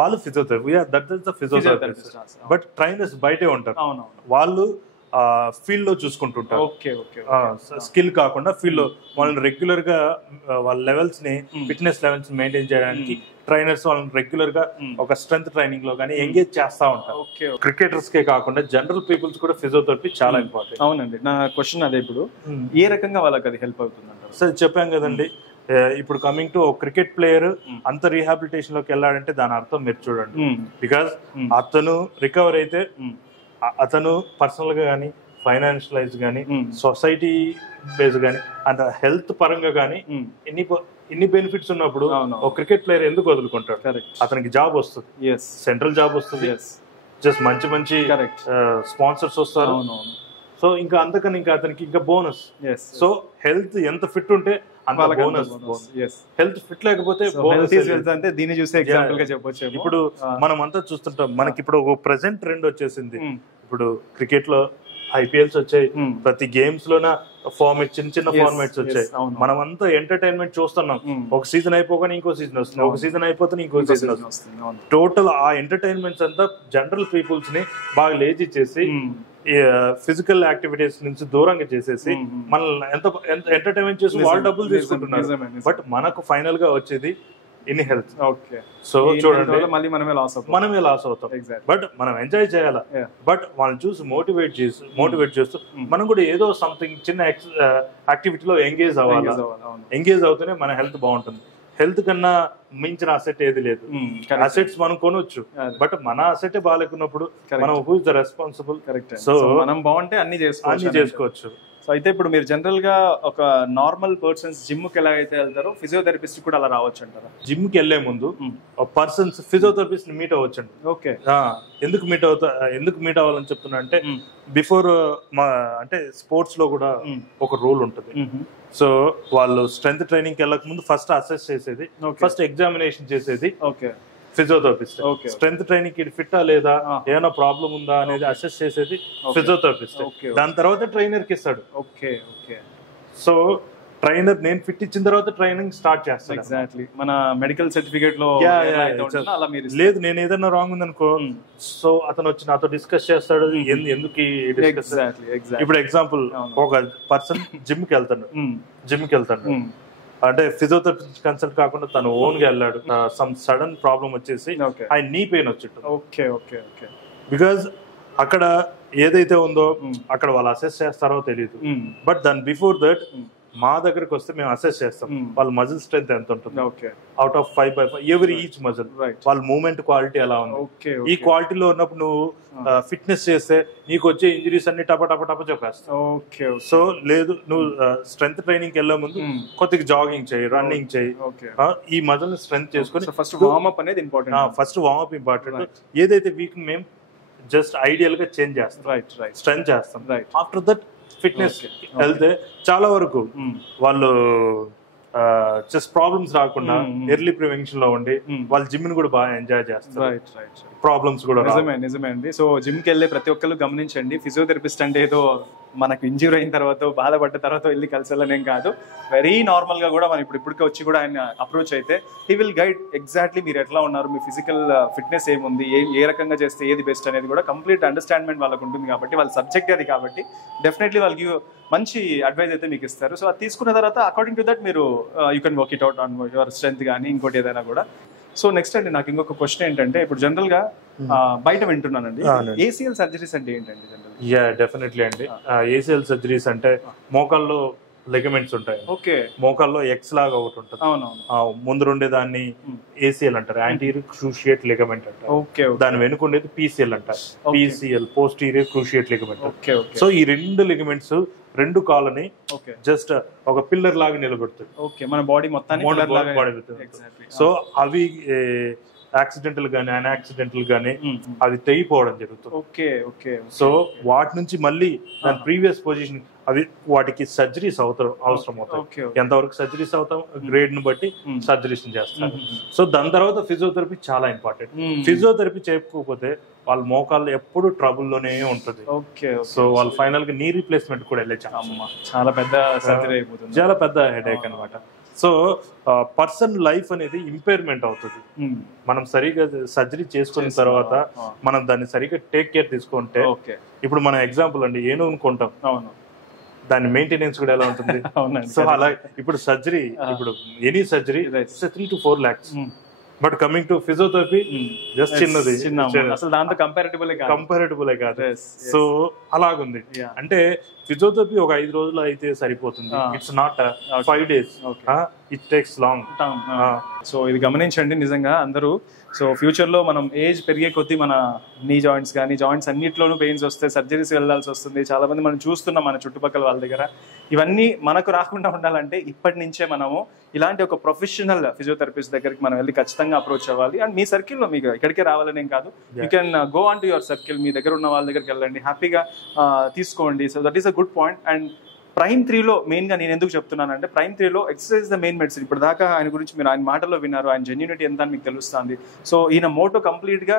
వాళ్ళు physiotherapy, that is the physiotherapist. But trainers బయటే ఉంటారు, వాళ్ళు ఫీల్డ్ లో చూసుకుంటుంటారు. స్కిల్ కాకుండా ఫీల్డ్ లో వాళ్ళని రెగ్యులర్ గా వాళ్ళ లెవెల్స్ ని, ఫిట్నెస్ లెవెల్స్ మెయింటైన్ చేయడానికి ట్రైనర్స్ వాళ్ళని రెగ్యులర్ గా ఒక స్ట్రెంత్ ట్రైనింగ్ లో కానీ ఎంగేజ్ చేస్తా ఉంటారు. క్రికెటర్స్ కే కాకుండా జనరల్ పీపుల్స్ కూడా ఫిజియోథెరపీ చాలా ఇంపార్టెంట్. అవునండి, నా క్వశ్చన్ అదే. ఇప్పుడు ఏ రకంగా వాళ్ళకి అది హెల్ప్ అవుతుంది అంటారు? సార్ చెప్పాం కదండి, ఇప్పుడు కమింగ్ టు క్రికెట్ ప్లేయర్ అంత రీహాబిలిటేషన్ లోకి వెళ్ళాడంటే దాని అర్థం మీరు చూడండి. బికాస్ అతను రికవర్ అయితే అతను పర్సనల్ గా కానీ, ఫైనాన్షియలైజ్ కానీ, సొసైటీ బేస్ కానీ, అండ్ హెల్త్ పరంగా కానీ ఇన్ని బెనిఫిట్స్ ఉన్నప్పుడు ఒక క్రికెట్ ప్లేయర్ ఎందుకు వదులుకుంటాడు? అతనికి జాబ్ వస్తుంది, సెంట్రల్ జాబ్ వస్తుంది, జస్ట్ మంచి స్పాన్సర్స్ వస్తారు. సో ఇంకా అంతకని ఇంకా అతనికి ఇంకా బోనస్. సో హెల్త్ ఎంత ఫిట్ ఉంటే అంత బోనస్. హెల్త్ ఫిట్ లేకపోతే దీన్ని చూసే ఎగ్జాంపుల్ గా చెప్పొచ్చు. ఇప్పుడు మనం అంతా చూస్తుంటాం, మనకి ఇప్పుడు ఒక ప్రెసెంట్ ట్రెండ్ వచ్చేసింది. ఇప్పుడు క్రికెట్ లో ఐపీఎల్స్ వచ్చాయి, ప్రతి గేమ్స్ లోన చిన్న ఫార్మాట్స్ వచ్చాయి. మనం అంతా ఎంటర్టైన్మెంట్ చూస్తున్నాం. ఒక సీజన్ అయిపోగానే ఇంకో సీజన్ వస్తుంది, ఒక సీజన్ అయిపోతే ఇంకో సీజన్ వస్తుంది. టోటల్ ఆ ఎంటర్టైన్మెంట్స్ అంతా జనరల్ పీపుల్స్ ని బాగా లేజీ చేసి, ఫిజికల్ యాక్టివిటీస్ నుంచి దూరంగా చేసేసి మనల్ని ఎంత ఎంటర్టైన్మెంట్ చేసి వాళ్ళు డబ్బులు తీసుకుంటున్నారు. బట్ మనకు ఫైనల్ గా వచ్చేది ఇన్ హెల్త్. సో చూడండి, మనమే లాస్ అవుతాం. బట్ మనం ఎంజాయ్ చేయాలా, బట్ వాళ్ళని చూసి మోటివేట్ చేస్తూ మనం కూడా ఏదో సంథింగ్ చిన్న యాక్టివిటీలో ఎంగేజ్ అవ్వాలి. ఎంగేజ్ అవుతూనే మన హెల్త్ బాగుంటుంది. హెల్త్ కన్నా మించిన అసెట్ ఏది లేదు. అసెట్స్ మనం కొనొచ్చు, బట్ మన అసెట్ బాగాలేకున్నప్పుడు మనం who is the responsible? So మనం బాగుంటే అన్ని చేసుకోవచ్చు. సో అయితే ఇప్పుడు మీరు జనరల్ గా ఒక నార్మల్ పర్సన్స్ జిమ్ కి ఎలా అయితే వెళ్తారో ఫిజియోథెరపిస్ట్ కూడా అలా రావచ్చు అంటారా? జిమ్ కి వెళ్లే ముందు పర్సన్స్ ఫిజియోథెరపిస్ట్ మీట్ అవ్వచ్చు అండి. ఓకే, ఎందుకు మీట్ అవ్వాలని చెప్తున్నా అంటే, బిఫోర్ అంటే స్పోర్ట్స్ లో కూడా ఒక రూల్ ఉంటుంది. సో వాళ్ళు స్ట్రెంత్ ట్రైనింగ్ కి వెళ్ళక ముందు ఫస్ట్ అసెస్ చేసేది, ఫస్ట్ ఎగ్జామినేషన్ చేసేది ఫిజియోథెరపిస్ట్. స్ట్రెంత్ ట్రైనింగ్ కి ఫిట్టా లేదా, ఏమైనా ప్రాబ్లం ఉందా అనేది అసెస్ చేసేది ఫిజియోథెరపిస్ట్. దాని తర్వాత ట్రైనర్ కి ఇస్తాడు. సో ట్రైనర్ నేను ఫిట్ ఇచ్చిన తర్వాత ట్రైనింగ్ స్టార్ట్ చేస్తాను. ఎగ్జాక్ట్లీ మన మెడికల్ సర్టిఫికేట్ లో లేదు, నేను ఏదైనా రాంగ్ ఉందనుకో, సో అతను వచ్చి నాతో డిస్కస్ చేస్తాడు. ఎందుకు ఇప్పుడు ఎగ్జాంపుల్, ఒక పర్సన్ జిమ్ కి వెళ్తాడు, అంటే ఫిజియోథెరపిస్ట్ కన్సల్ట్ కాకుండా తను ఓన్ గా వెళ్ళాడు. సమ్ సడన్ ప్రాబ్లం వచ్చేసి ఆయన నీ పెయిన్ వచ్చింది. బికాజ్ అక్కడ ఏదైతే ఉందో అక్కడ వాళ్ళు అసెస్ చేస్తారో తెలియదు. బట్ దాని బిఫోర్ దట్ మా దగ్గరకు వస్తే మేము అసెస్ చేస్తాం వాళ్ళ మజిల్ స్ట్రెంత్ ఎంత ఉంటుంది, out of 5/5 every each muscle, వాళ్ళ మూవ్మెంట్ క్వాలిటీ ఎలా ఉంది. ఈ క్వాలిటీలో ఉన్నప్పుడు నువ్వు ఫిట్నెస్ చేస్తే నీకు వచ్చే ఇంజరీస్ అన్ని టప చెప్పేస్తావు. సో లేదు, నువ్వు స్ట్రెంత్ ట్రైనింగ్ వెళ్ళే ముందు కొద్దిగా జాగింగ్ చేయి, రన్నింగ్ చేయి, ఈ మజిల్ స్ట్రెంత్ చేసుకుని ఫస్ట్ వార్మప్ అనేది ఇంపార్టెంట్. First warmup important. ఏదైతే వీక్ మేము జస్ట్ ఐడియల్ గా చేంజ్ చేస్తాం, స్ట్రెంత్ చేస్తాం. ఆఫ్టర్ దట్ ఫిట్నెస్ వెళ్తే చాలా వరకు వాళ్ళు చెస్ట్ ప్రాబ్లమ్స్ రాకుండా ఎర్లీ ప్రివెన్షన్ లో ఉండి వాళ్ళు జిమ్ ని కూడా బాగా ఎంజాయ్ చేస్తారు. ప్రాబ్లమ్స్ కూడా నిజమే అండి. సో జిమ్ కి వెళ్ళే ప్రతి ఒక్కరు గమనించండి, ఫిజియోథెరపిస్ట్ అంటే ఏదో మనకు ఇంజ్యూర్ అయిన తర్వాత బాధపడ్డ తర్వాత వెళ్ళి కలిసేలానేం కాదు. వెరీ నార్మల్గా కూడా మనం ఇప్పటికే వచ్చి కూడా ఆయన అప్రోచ్ అయితే హీ విల్ గైడ్ ఎగ్జాక్ట్లీ మీరు ఎట్లా ఉన్నారు, మీ ఫిజికల్ ఫిట్నెస్ ఏముంది, ఏ రకంగా చేస్తే ఏది బెస్ట్ అనేది కూడా కంప్లీట్ అండర్స్టాండ్మెంట్ వాళ్ళకు ఉంటుంది. కాబట్టి వాళ్ళ సబ్జెక్ట్ అది కాబట్టి డెఫినెట్లీ వాళ్ళకి మంచి అడ్వైజ్ అయితే మీకు ఇస్తారు. సో అది తీసుకున్న తర్వాత అకార్డింగ్ టు దట్ మీరు you can work it out on your strength కానీ ఇంకోటి ఏదైనా కూడా. సో నెక్స్ట్ అండి నాకు ఇంకొక క్వశ్చన్ ఏంటంటే, ఇప్పుడు జనరల్ గా బయట వింటున్నానండి, ఏసీఎల్ సర్జరీస్ అంటే ఏంటండి జనరల్? యా డెఫినెట్లీ అండి. ఏసీఎల్ సర్జరీస్ అంటే మోకాల్లో లెగమెంట్స్ ఉంటాయి. ఓకే, మోకాల్లో ఎక్స్ లాగా ఒకటి ఉంటుంది. ముందు ఉండే దాన్ని ఏసీఎల్ అంటారు, యాంటీరియర్ క్రూషియేట్ లిగమెంట్ అంటారు. ఓకే, దాని వెనుక ఉండేది పీసీఎల్ అంటారు, PCL posterior cruciate ligament. So ఈ రెండు లిగమెంట్స్ రెండు కాళ్ళని జస్ట్ ఒక పిల్లర్ లాగా నిలబెడుతుంది. ఓకే, మన బాడీ మొత్తాన్ని. సో అవి యాక్సిడెంటల్ గానీ అన్యాక్సిడెంటల్ గానీ అది తెగిపోవడం జరుగుతుంది. Okay okay. సో వాటి నుంచి మళ్ళీ దాని ప్రీవియస్ పొజిషన్ అవి వాటికి సర్జరీస్ అవసరం అవుతాయి. ఎంతవరకు సర్జరీస్ అవుతాం గ్రేడ్ ని బట్టి సర్జరీస్ చేస్తారు. సో దాని తర్వాత ఫిజియోథెరపీ చాలా ఇంపార్టెంట్. ఫిజియోథెరపీ చేయకపోతే వాళ్ళ మోకాళ్ళు ఎప్పుడు ట్రబుల్ లోనే ఉంటుంది. సో వాళ్ళు ఫైనల్ గా నీ రీప్లేస్మెంట్ కూడా వెళ్ళే చాలా పెద్ద సర్జరీ అయిపోతుంది, చాలా పెద్ద హెడేక్ అనమాట. సో పర్సన్ లైఫ్ అనేది ఇంపైర్మెంట్ అవుతుంది. మనం సరిగా సర్జరీ చేసుకున్న తర్వాత మనం దాన్ని సరిగా టేక్ కేర్ తీసుకుంటే, ఇప్పుడు మన ఎగ్జాంపుల్ అండి ఏనుగును కొంటాం, దాని మెయింటెనెన్స్ కూడా ఎలా ఉంటుంది. సో అలా ఇప్పుడు సర్జరీ, ఇప్పుడు any surgery 3 to 4 lakhs. But coming to physiotherapy just చిన్నది, అసలు దాంతో కంపారిటబుల్ కాదు. సో అలాగుంది. అంటే ఫిజియోథెరపీ ఒక 5 రోజులు అయితే సరిపోతుంది. It's not 5 days. It takes long. So ఇది గమనించండి నిజంగా అందరూ. సో ఫ్యూచర్లో మనం ఏజ్ పెరిగే కొద్దీ మన నీ జాయింట్స్ కానీ జాయింట్స్ అన్నింటిలోనూ పెయిన్స్ వస్తాయి, సర్జరీస్ వెళ్ళాల్సి వస్తుంది. చాలా మంది మనం చూస్తున్నాం మన చుట్టుపక్కల వాళ్ళ దగ్గర. ఇవన్నీ మనకు రాకుండా ఉండాలంటే ఇప్పటి నుంచే మనము ఇలాంటి ఒక ప్రొఫెషనల్ ఫిజియోథెరపిస్ట్ దగ్గరికి మనం వెళ్ళి ఖచ్చితంగా అప్రోచ్ అవ్వాలి. అండ్ మీ సర్కిల్లో మీకు ఇక్కడికే రావాలనేం కాదు, you can go on to your circle. మీ దగ్గర ఉన్న వాళ్ళ దగ్గరికి వెళ్ళండి, హ్యాపీగా తీసుకోండి. So that is a good point. And prime 3లో మెయిన్గా నేను ఎందుకు చెప్తున్నానంటే, ప్రైమ్ 3లో ఎక్సర్సైజ్ ద మెయిన్ మెడిసిన్. ఇప్పుడు దాకా ఆయన గురించి మీరు ఆయన మాటల్లో విన్నారు, ఆయన జెన్యూనిటీ ఎంత అని మీకు తెలుస్తుంది. సో ఈయన మోటో కంప్లీట్గా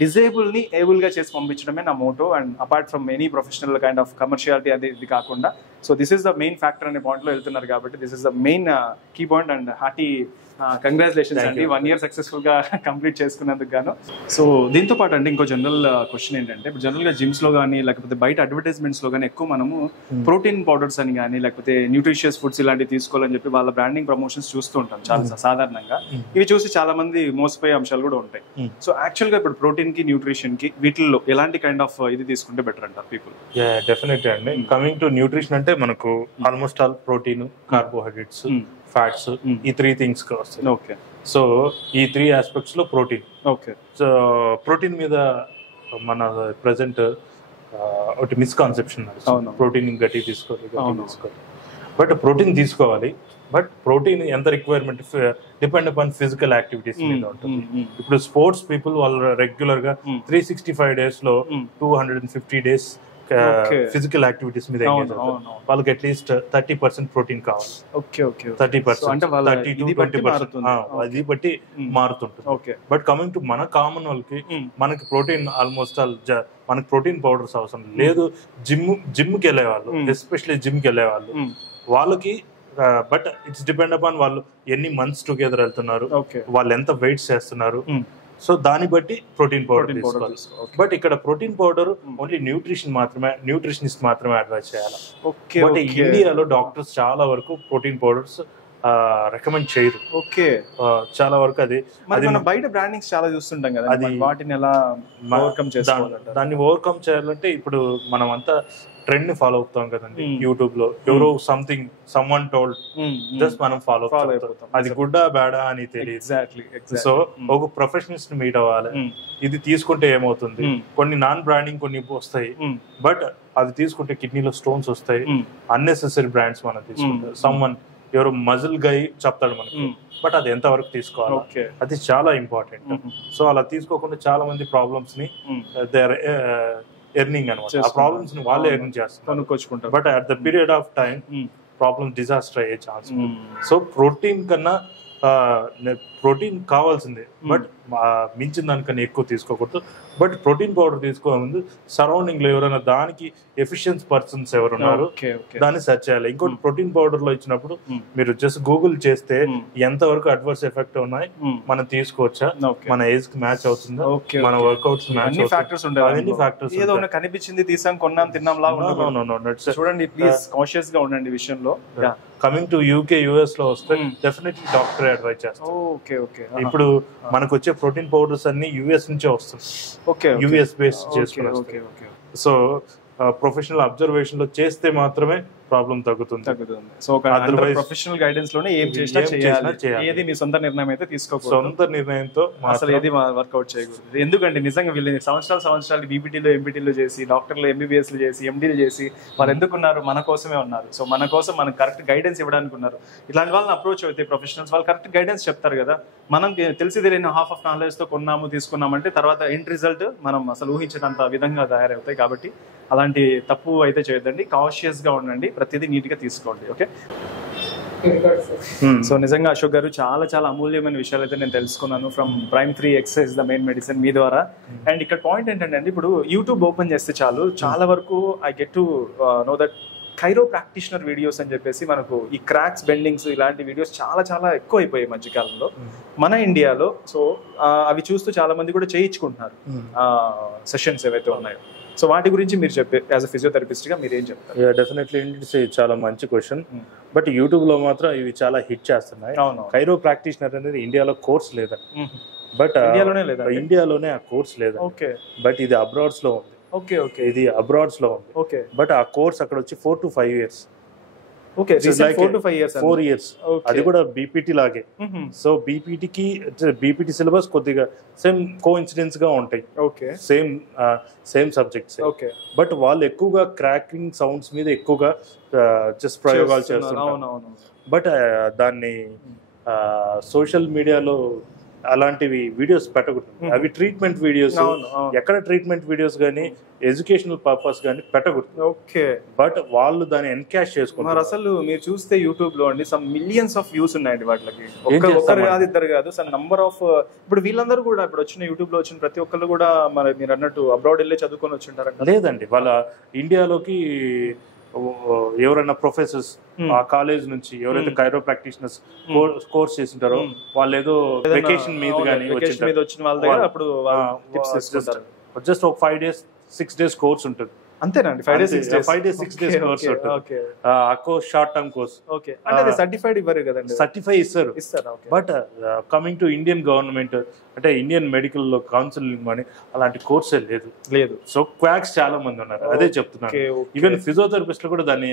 డిజేబుల్ని ఏబుల్గా చేసి పంపించడమే నా motto. And apart from any professional kind of commerciality అది ఇది కాకుండా, so this is the main factor అనే పాయింట్లో వెళ్తున్నారు కాబట్టి this is the main key point. And hearty congratulations అండి, 1 year సక్సెస్ఫుల్ గా కంప్లీట్ చేసుకున్నందుకు గాను. సో దీంతో పాటు అండి ఇంకో జనరల్ క్వశ్చన్ ఏంటంటే, ఇప్పుడు జనరల్ గా జిమ్స్ లో కానీ లేకపోతే బయట అడ్వర్టైజ్మెంట్స్ లో కానీ ఎక్కువ మనము ప్రోటీన్ పౌడర్స్ అని కానీ లేకపోతే న్యూట్రిషియస్ ఫుడ్స్ ఇలాంటివి తీసుకోవాలని చెప్పి వాళ్ళ బ్రాండింగ్ ప్రమోషన్స్ చూస్తూ ఉంటాం చాలా సాధారణంగా. ఇవి చూసి చాలా మంది మోసపోయే అంశాలు కూడా ఉంటాయి. సో యాక్చువల్ గా ఇప్పుడు ప్రోటీన్ కి న్యూట్రిషన్ కి వీటిల్లో ఎలాంటి కైండ్ ఆఫ్ ఇది తీసుకుంటే బెటర్ అంటారు పీపుల్? డెఫినెట్ అండి. కమింగ్ టు న్యూట్రిషన్ అంటే మనకు almost all protein, carbohydrates, fats, ఈ 3 things వస్తాయి. ఓకే, సో ఈ 3 aspects లో ప్రోటీన్. ఓకే, సో ప్రోటీన్ మీద మన ప్రెసెంట్ ఒకటి మిస్కాన్సెప్షన్, ప్రోటీన్ గట్టి తీసుకోవాలి. బట్ ప్రోటీన్ తీసుకోవాలి, బట్ ప్రోటీన్ ఎంత requirement depend upon physical activities మీద ఉంటుంది. ఇప్పుడు స్పోర్ట్స్ పీపుల్ వాళ్ళు రెగ్యులర్ గా 365 days లో 250 days ఫిజికల్ యాక్టివిటీస్ మీద వాళ్ళకి అట్లీస్ట్ 30% ప్రోటీన్ కావాలి. 30% 30 to 20% అది బట్టి మారుతుంటుంది. బట్ కమింగ్ టు మన కామన్ వాళ్ళకి మనకి ప్రోటీన్ ఆల్మోస్ట్ ఆల్ మనకి ప్రోటీన్ పౌడర్స్ అవసరం లేదు. జిమ్కి వెళ్ళే వాళ్ళు, ఎస్పెషల్లీ జిమ్కి వెళ్ళే వాళ్ళు, వాళ్ళకి బట్ ఇట్స్ డిపెండ్ అపాన్ వాళ్ళు ఎన్ని మంత్స్ టుగెదర్ వెళ్తున్నారు, వాళ్ళు ఎంత వెయిట్స్ చేస్తున్నారు. సో దాన్ని బట్టి ప్రోటీన్ పౌడర్ తీసుకోవాలి. బట్ ఇక్కడ ప్రోటీన్ పౌడర్ ఓన్లీ న్యూట్రిషనిస్ట్ మాత్రమే అడ్వైజ్ చేయాలి. బట్ ఇండియాలో డాక్టర్స్ చాలా వరకు ప్రోటీన్ పౌడర్స్ రికమెండ్ చేయరు. ఓకే, చాలా వరకు అది బయట బ్రాండింగ్స్ చాలా చూస్తుంటాం కదా, అది వాటిని ఎలా ఓవర్కమ్ చేసుకోవాలంటే, దాన్ని ఓవర్కమ్ చేయాలంటే ఇప్పుడు మనం అంతా ట్రెండ్ ని ఫాలో అవుతాం కదండి. యూట్యూబ్ లో ఎవరో సంథింగ్ సమ్వన్ టోల్డ్ జస్ట్ మనం ఫాలో అవుతాం. అది గుడ్డా బ్యాడా అని తెలియదు. సో ఒక ప్రొఫెషనల్స్ ని మీట్ అవ్వాలి. ఇది తీసుకుంటే ఏమవుతుంది, కొన్ని నాన్ బ్రాండింగ్ కొన్ని వస్తాయి, బట్ అది తీసుకుంటే కిడ్నీలో స్టోన్స్ వస్తాయి. అన్నెసెసరీ బ్రాండ్స్ మనం తీసుకుంటాం. సమ్వన్ ఎవరు మజిల్ గై చెప్తాడు మనకి, బట్ అది ఎంత వరకు తీసుకోవాలి అది చాలా ఇంపార్టెంట్. సో అలా తీసుకోకుండా చాలా మంది ప్రాబ్లమ్స్ ని ఎర్నింగ్ అనమాట, ఆ ప్రాబ్లమ్స్ ని వాళ్ళే ఎర్నింగ్ చేస్తారు. But at the period of time problem disaster అయ్యే ఛాన్స్. సో ప్రోటీన్ కన్నా ప్రోటీన్ కావాల్సిందే, బట్ మించిన దానికన్నా ఎక్కువ తీసుకోకూడదు. బట్ ప్రోటీన్ పౌడర్ తీసుకోవడం ముందు సరౌండింగ్ లో ఎవరైనా దానికి ఎఫిషియన్స్ పర్సన్స్ ఎవరున్నారు దాన్ని సెర్చ్ చేయాలి. ఇంకోటి ప్రోటీన్ పౌడర్ లో ఇచ్చినప్పుడు మీరు జస్ట్ గూగుల్ చేస్తే ఎంత వరకు అడ్వర్స్ ఎఫెక్ట్ ఉన్నాయి, మనం తీసుకోవచ్చా, మన ఏజ్ కి మ్యాచ్ అవుతుందా, మన వర్కౌట్స్ మ్యాచ్ కనిపించింది తీసాం కొన్నాం తిన్నాం లాగా చూడండి. ప్లీజ్ కాషియస్ గా ఉండండి విషయంలో. కమింగ్ టు యూకే యుఎస్ లో వస్తే డెఫినెట్లీ డాక్టర్ అడ్వైజ్ చేస్తారు. ఇప్పుడు మనకు వచ్చే ప్రోటీన్ పౌడర్స్ అన్ని యుఎస్ నుంచే వస్తుంది, యుఎస్ బేస్ చేసుకుని. సో ప్రొఫెషనల్ అబ్జర్వేషన్ లో చేస్తే మాత్రమే ప్రాబ్లం తగ్గుతుంది. సో ప్రొఫెషనల్ గైడెన్స్ లోనే ఏం చేసినా చేయాలి. ఏది మీ సొంత నిర్ణయం అయితే తీసుకోకూడదు. సొంత నిర్ణయంతో అసలు ఏది వర్కౌట్ చేయకూడదు. ఎందుకంటే నిజంగా వీళ్ళు సంవత్సరాలు బీపీటీలో ఎంపీటీలో చేసి డాక్టర్లు ఎంబీబీఎస్ చేసి ఎండీలు చేసి వాళ్ళు ఎందుకున్నారు? మన కోసమే ఉన్నారు. సో మన కోసం మనకు కరెక్ట్ గైడెన్స్ ఇవ్వడానికి ఉన్నారు. ఇట్లాంటి వాళ్ళని అప్రోచ్ అయితే ప్రొఫెషనల్స్ వాళ్ళు కరెక్ట్ గైడెన్స్ చెప్తారు కదా. మనం తెలిసి తెలియని హాఫ్ ఆఫ్ నాలెడ్జ్ తో కొన్నాము తీసుకున్నామంటే తర్వాత ఎండ్ రిజల్ట్ మనం అసలు ఊహించినంత విధంగా తయారవుతాయి. కాబట్టి అలాంటి తప్పు అయితే చేయొద్దండి. కాషియస్ గా ఉండండి, ప్రతిదీ నీట్ గా తీసుకోండి. ఓకే. సో నిజంగా అశోక్ గారు చాలా చాలా అమూల్యమైన విషయాలు అయితే నేను తెలుసుకున్నాను from prime 3 exercise the main medicine మీ ద్వారా. అండ్ ఇక్కడ పాయింట్ ఏంటంటే ఇప్పుడు యూట్యూబ్ ఓపెన్ చేస్తే చాలు చాలా వరకు I get to know that Cairo practitioner videos అని చెప్పేసి మనకు ఈ క్రాక్స్ బెండింగ్స్ ఇలాంటి వీడియోస్ చాలా చాలా ఎక్కువ అయిపోయాయి మధ్యకాలంలో మన ఇండియాలో. సో అవి చూస్తూ చాలా మంది కూడా చేయించుకుంటున్నారు సెషన్స్ ఏవైతే ఉన్నాయో. సో వాటి గురించి మీరు చెప్పే యాజ్ అ ఫిజియోథెరపిస్ట్ గా మీరు ఏం చెప్తారు? డెఫినెట్లీ చాలా మంచి క్వశ్చన్. బట్ యూట్యూబ్ లో మాత్రం ఇవి చాలా హిట్ చేస్తున్నాయి. కైరో ప్రాక్టీషనర్ అనేది ఇండియాలో కోర్స్ లేదండి. బట్ ఇండియాలోనే ఆ కోర్స్ లేదు. బట్ ఇది అబ్రాడ్స్ లో ఉంది. ఇది అబ్రాడ్స్ లో ఉంది. బట్ ఆ కోర్స్ అక్కడ వచ్చి 4 to 5 years. 4 to 5 years 4 years. అది కూడా బీపీటీ లాగే. సో బీపీటీ సిలబస్ కొద్దిగా సేమ్ కోఇన్సిడెన్స్ గా ఉంటాయి, సేమ్ సబ్జెక్ట్స్. బట్ వాళ్ళు ఎక్కువగా క్రాకింగ్ సౌండ్స్ మీద ఎక్కువగా జస్ట్ ప్రయోగాలు చేస్తున్నారు. బట్ దాన్ని సోషల్ మీడియాలో అలాంటివి వీడియోస్ పెట్టకూడదు. అవి ట్రీట్మెంట్ వీడియోస్. ఎక్కడ ట్రీట్మెంట్ వీడియోస్ గానీ ఎడ్యుకేషనల్ పర్పస్ గానీ పెట్టకూడదు. బట్ వాళ్ళు దాన్ని ఎన్కాష్ చేసుకుంటారు. అసలు మీరు చూస్తే యూట్యూబ్ లో అండి సమ్ మిలియన్స్ ఆఫ్ వ్యూస్ ఉన్నాయండి వాటికి. ఒకరు కాదు ఇద్దరు కాదు, సమ్ నంబర్ ఆఫ్. ఇప్పుడు వీళ్ళందరూ కూడా ఇప్పుడు వచ్చిన యూట్యూబ్ లో వచ్చిన ప్రతి ఒక్కళ్ళు కూడా మరి మీరు అన్నట్టు అబ్రాడ్ వెళ్ళి చదువుకొని వచ్చింటారంట. లేదండి, వాళ్ళ ఇండియాలోకి ఎవరైనా ప్రొఫెసర్స్ ఆ కాలేజ్ నుంచి ఎవరైతే కైరో ప్రాక్టీషనర్స్ కోర్స్ చేసింటారో వాళ్ళు ఏదో వెకేషన్ మీద కానీ వచ్చిన వాళ్ళ దగ్గర అప్పుడు జస్ట్ ఒక 5 days 6 days కోర్స్ ఉంటుంది. అంతేనండి? 5 days 6 days కోర్స్ ఉంటుంది. ఆ కోర్స్ షార్ట్ టర్మ్ కోర్స్. అంటే సర్టిఫైడ్ ఇవ్వరు కదండి? సర్టిఫై ఇస్తారు. But coming to Indian government అంటే ఇండియన్ మెడికల్ కౌన్సిల్ అని అలాంటి కోర్సే లేదు. సో క్వాక్స్ చాలా మంది ఉన్నారు, అదే చెప్తున్నారు. ఈవెన్ ఫిజియోథెరపిస్ట్లు కూడా దాన్ని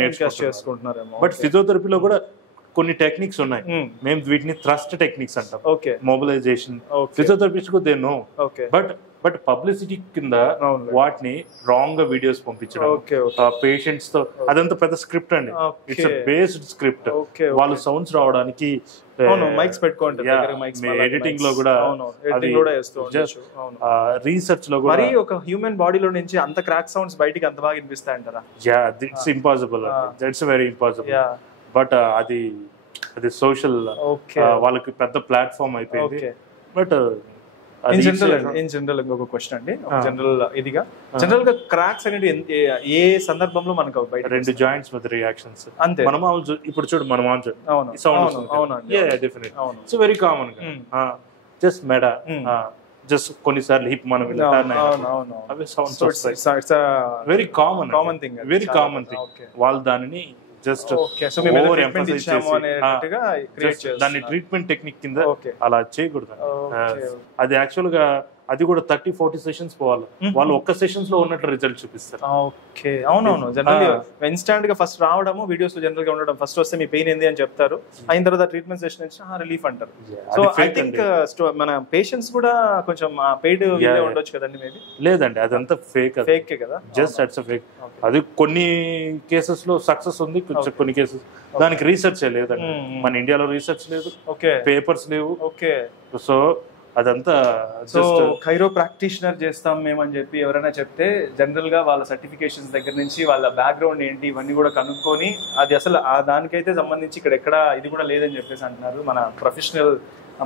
నేర్చుకుంటున్నారు. బట్ ఫిజియోథెరపీలో కూడా కొన్ని టెక్నిక్స్ ఉన్నాయి. మేము వీటిని థ్రస్ట్ టెక్నిక్స్ అంటాం, mobilisation. Physiotherapist they know. But publicity కింద వాటిని రాంగ్ గా వీడియోస్ పంపించడం పేషెంట్స్ తో, అదంతా పెద్ద స్క్రిప్ట్ అండి. It's based script. వాళ్ళు సౌండ్స్ రావడానికి ఎడిటింగ్ లో కూడా రీసెర్చ్ లో కూడా ఒక హ్యూమన్ బాడీలో నుంచి అంత క్రాక్ సౌండ్స్ బయటికి అంత బాగా వినిపిస్తాయి అంటారా? It's impossible. It's very impossible. But అది సోషల్ వాళ్ళకి పెద్ద ప్లాట్ఫామ్ అయిపోయింది. బట్ ఇన్ జనరల్ ఇంకొక క్వశ్చన్ అండి, జనరల్ ఇదిగా జనరల్ గా క్రాక్స్ అనేది ఏ సందర్భంలో మనకు బయట? 2 జాయింట్స్ మధ్య రియాక్షన్స్ అంతే. మనం ఇప్పుడు చూడు, మనం ఇట్స్ వెరీ కామన్ గా జస్ట్ మెడ, జస్ట్ కొన్నిసార్లు హిప్ మనం అవి సౌండ్స్ వెరీ కామన్ థింగ్. వాళ్ళు దానిని జస్ట్ దాన్ని ట్రీట్మెంట్ టెక్నిక్ కింద అలా చేయకూడదు. అది యాక్చువల్ గా అది కూడా 30-40 సెషన్స్ పోవాలి. వాళ్ళు ఒక్క సెషన్స్ లో ఉన్నట్టు రిజల్ట్ చూపిస్తారు. అవునవును. జనరల్ ఇన్స్టాంట్ గా ఫస్ట్ రావడము వీడియోస్ లో జనరల్ గా ఉండడం, ఫస్ట్ వస్తే మీ పెయిన్ ఏంది అని చెప్తారు, అయిన తర్వాత ట్రీట్మెంట్ సెషన్ నుంచి రిలీఫ్ అంటారు. సో ఐ థింక్ మన పేషెంట్స్ కూడా కొంచెం పెయిడ్ ఉండొచ్చు కదండి? మేబీ లేదండి, అదంతా ఫేక్ కదా, జస్ట్ అట్స్ ఫేక్. అది కొన్ని కేసెస్ లో సక్సెస్ ఉంది, కొన్ని కేసెస్ దానికి రీసెర్చ్ లేదండి. మన ఇండియాలో రీసెర్చ్ లేదు, పేపర్స్ లేవు. సో అదంతా కైరో ప్రాక్టీషనర్ చేస్తాం మేము అని చెప్పి ఎవరైనా చెప్తే జనరల్ గా వాళ్ళ సర్టిఫికేషన్స్ దగ్గర నుంచి వాళ్ళ బ్యాక్గ్రౌండ్ ఏంటి ఇవన్నీ కూడా కనుక్కొని అది అసలు దానికైతే సంబంధించి ఇక్కడ ఎక్కడ ఇది కూడా లేదని చెప్పేసి అంటున్నారు. మన ప్రొఫెషనల్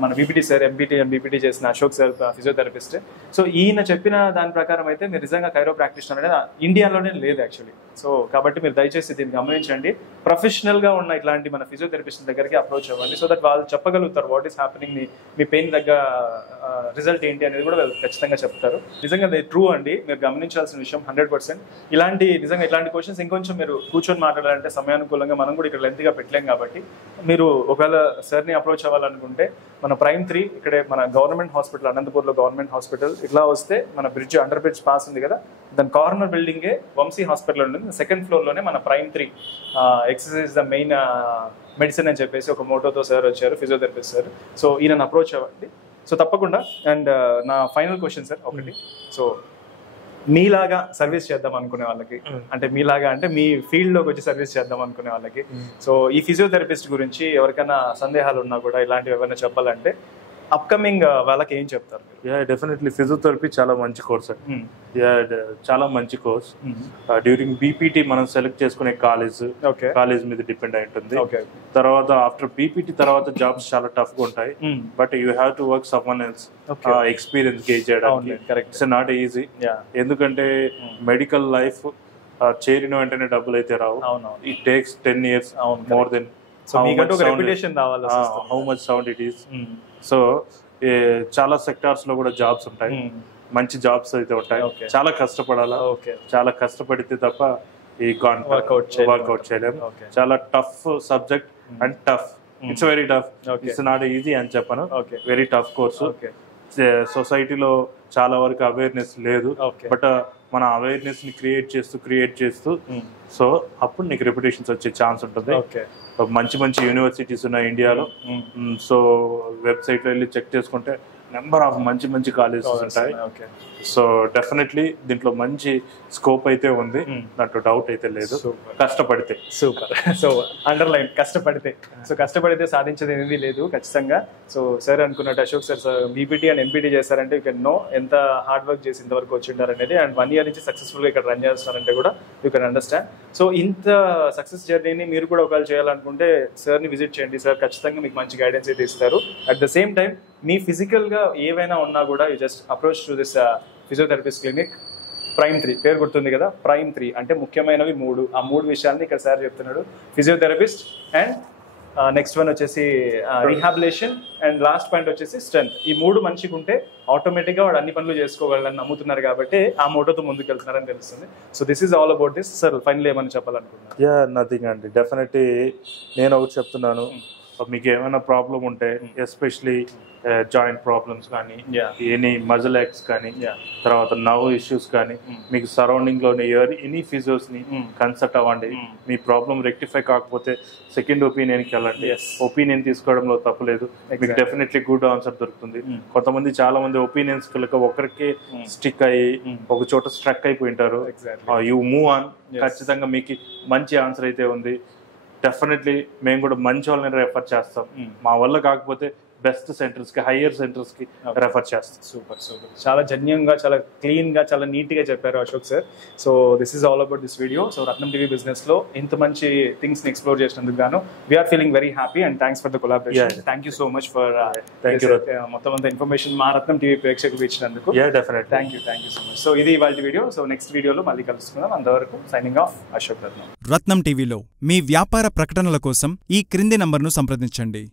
మన BPT sir, MPT and BPT చేసిన అశోక్ సార్ ఫిజియోథెరపిస్ట్. సో ఈయన చెప్పిన దాని ప్రకారం అయితే మీరు నిజంగా కైరో ప్రాక్టీషనర్ అనేది ఇండియాలోనే లేదు యాక్చువల్లీ. సో కాబట్టి మీరు దయచేసి దీన్ని గమనించండి. ప్రొఫెషనల్గా ఉన్న ఇట్లాంటి మన ఫిజియోథెరపిస్ట్ దగ్గరికి అప్రోచ్ అవ్వండి. సో దట్ వాళ్ళు చెప్పగలుగుతారు what is happening, me pain దగ్గర రిజల్ట్ ఏంటి అనేది కూడా వాళ్ళు ఖచ్చితంగా చెప్తారు. నిజంగా ట్రూ అండి, మీరు గమనించాల్సిన విషయం 100%. నిజంగా ఇట్లాంటి క్వశ్చన్స్ ఇంకొంచెం మీరు కూర్చొని మాట్లాడాలంటే సమయానుకూలంగా మనం కూడా ఇక్కడ లెంత్గా పెట్టలేం. కాబట్టి మీరు ఒకవేళ సార్ని అప్రోచ్ అవ్వాలనుకుంటే మన ప్రైమ్ 3 ఇక్కడే మన గవర్నమెంట్ హాస్పిటల్, అనంతపూర్లో గవర్నమెంట్ హాస్పిటల్, ఇట్లా వస్తే మన అండర్ బ్రిడ్జ్ పాస్ ఉంది కదా, దాని కార్నర్ బిల్డింగే వంశీ హాస్పిటల్ ఉంటుంది. సెకండ్ ఫ్లోర్లోనే మన prime 3 exercise the main medicine అని చెప్పేసి ఒక మోటోతో సార్ వచ్చారు, ఫిజియోథెరపిస్ట్ సార్. సో ఈయనను అప్రోచ్ అవ్వండి. సో తప్పకుండా. అండ్ నా ఫైనల్ క్వశ్చన్ సార్ ఒకటి, సో మీలాగా సర్వీస్ చేద్దాం అనుకునే వాళ్ళకి, అంటే మీలాగా అంటే మీ ఫీల్డ్ లోకి వచ్చి సర్వీస్ చేద్దాం అనుకునే వాళ్ళకి, సో ఈ ఫిజియోథెరపిస్ట్ గురించి ఎవరికైనా సందేహాలు ఉన్నా కూడా ఇలాంటివి ఏమైనా చెప్పాలంటే అప్కమింగ్ వాళ్ళకి ఏం చెప్తారు? డెఫినెట్లీ ఫిజియోథెరపీ చాలా మంచి కోర్స్ అండి. చాలా మంచి కోర్స్. డ్యూరింగ్ బీపీటీ మనం సెలెక్ట్ చేసుకునే కాలేజ్ మీద డిపెండ్ అయి ఉంటుంది. తర్వాత ఆఫ్టర్ బీపీటీ తర్వాత జాబ్స్ చాలా టఫ్ గా ఉంటాయి. But you have to work someone else experience gain చేయడానికి. It's not easy. ఎందుకంటే మెడికల్ లైఫ్ చేరిన వెంటనే డబ్బులు అయితే రావు. It takes 10 years more than how much sound it is. So చాలా సెక్టార్స్ లో కూడా జాబ్స్ ఉంటాయి, మంచి జాబ్స్ అయితే ఉంటాయి. చాలా కష్టపడాలా, చాలా కష్టపడితే తప్ప ఈ వర్కౌట్ చేయలేము. చాలా tough subject and tough, it's very tough. It's not easy అని చెప్పను, వెరీ టఫ్ కోర్సు. సొసైటీలో చాలా వరకు అవేర్నెస్ లేదు. బట్ మన అవేర్నెస్ ని క్రియేట్ చేస్తూ సో అప్పుడు నీకు రెప్యుటేషన్స్ వచ్చే ఛాన్స్ ఉంటుంది. మంచి మంచి యూనివర్సిటీస్ ఉన్నాయి ఇండియాలో. సో వెబ్సైట్ లో వెళ్ళి చెక్ చేసుకుంటే నెంబర్ ఆఫ్ మంచి కాలేజెస్ ఉంటాయి. సో డెఫినెట్లీ దీంట్లో మంచి స్కోప్ అయితే ఉంది, దాంట్లో డౌట్ అయితే లేదు. కష్టపడితే సూపర్. సో అండర్లైన్ కష్టపడితే. సో కష్టపడితే సాధించేది ఏమీ లేదు ఖచ్చితంగా. సో సార్ అనుకున్నట్టు Ashok sir BPT and MPT చేశారంటే యూ కెన్ నో ఎంత హార్డ్ వర్క్ చేసి ఇంతవరకు వచ్చిండారు అనేది. అండ్ 1 year నుంచి సక్సెస్ఫుల్గా ఇక్కడ రన్ చేస్తున్నారంటే కూడా యూ కెన్ అండర్స్టాండ్. సో ఇంత సక్సెస్ జర్నీని మీరు కూడా ఒకవేళ చేయాలనుకుంటే సార్ని విజిట్ చేయండి. సార్ ఖచ్చితంగా మీకు మంచి గైడెన్స్ అయితే ఇస్తారు. అట్ ద సేమ్ టైం మీ ఫిజికల్గా ఏవైనా ఉన్నా కూడా you just approach to this physiotherapist clinic prime 3. పేరు గుర్తుంది కదా, ప్రైమ్ 3 అంటే ముఖ్యమైనవి 3. ఆ 3 విషయాల్ని ఇక్కడ సార్ చెప్తున్నాడు. ఫిజియోథెరపిస్ట్ అండ్ నెక్స్ట్ వన్ వచ్చేసి రీహాబిలేషన్ అండ్ లాస్ట్ పాయింట్ వచ్చేసి స్ట్రెంత్. ఈ 3 మనిషికి ఉంటే ఆటోమేటిక్గా వాడు అన్ని పనులు చేసుకోగలని నమ్ముతున్నారు కాబట్టి ఆ మోటోతో ముందుకు వెళ్తున్నారని తెలుస్తుంది. So this is all about this. Sir final ఏమని చెప్పాలనుకుంటున్నారు? నథింగ్ అండి. డెఫినెట్లీ నేను ఒకటి చెప్తున్నాను, మీకు ఏమైనా ప్రాబ్లం ఉంటే ఎస్పెషలీ జాయింట్ ప్రాబ్లమ్స్ కానీ, ఎనీ మజిల్ యాక్స్ కానీ, తర్వాత నర్వ్ ఇష్యూస్ కానీ, మీకు సరౌండింగ్ లోని ఎనీ ఫిజియోస్ ని కన్సల్ట్ అవ్వండి. మీ ప్రాబ్లం రెక్టిఫై కాకపోతే సెకండ్ ఒపీనియన్కి వెళ్ళండి. ఒపీనియన్ తీసుకోవడంలో తప్పులేదు, మీకు డెఫినెట్లీ గుడ్ ఆన్సర్ దొరుకుతుంది. కొంతమంది చాలా మంది ఒపీనియన్స్ ఒకరికి స్టిక్ అయ్యి ఒక చోట స్ట్రక్ అయిపోయి ఉంటారు. You move on. ఖచ్చితంగా మీకు మంచి ఆన్సర్ అయితే ఉంది. డెఫినెట్లీ మేము కూడా మంచి వాళ్ళని రెఫర్ చేస్తాం. మా వల్ల కాకపోతే బెస్ట్ సెంటర్స్ కి, హైయర్ సెంటర్స్ కి రెఫర్ చేస్తాం. సూపర్. చాలా జెన్యూన్గా, చాలా క్లీన్ గా, చాలా నీట్ గా చెప్పారు Ashok sir. So this is all about this video. So Ratnam TV business లో ఇంత మంచి థింగ్స్ ని ఎక్స్ప్లోర్ చేసినందుకు గాను we are feeling very happy and thanks for the collaboration. Thank you so much for మొత్తం అంత ఇన్ఫర్మేషన్ మా రత్నం టీవీ ప్రేక్షకులకు ఇచ్చినందుకు. Thank you so much. So ఇది ఇవాళ వీడియో. సో నెక్స్ట్ వీడియోలో మళ్ళీ కలుసుకుందాం. అంతవరకు సైనింగ్ ఆఫ్, అశోక్ రత్నం. రత్నం టీవీలో మీ వ్యాపార ప్రకటనల కోసం ఈ క్రింది నంబర్ను సంప్రదించండి.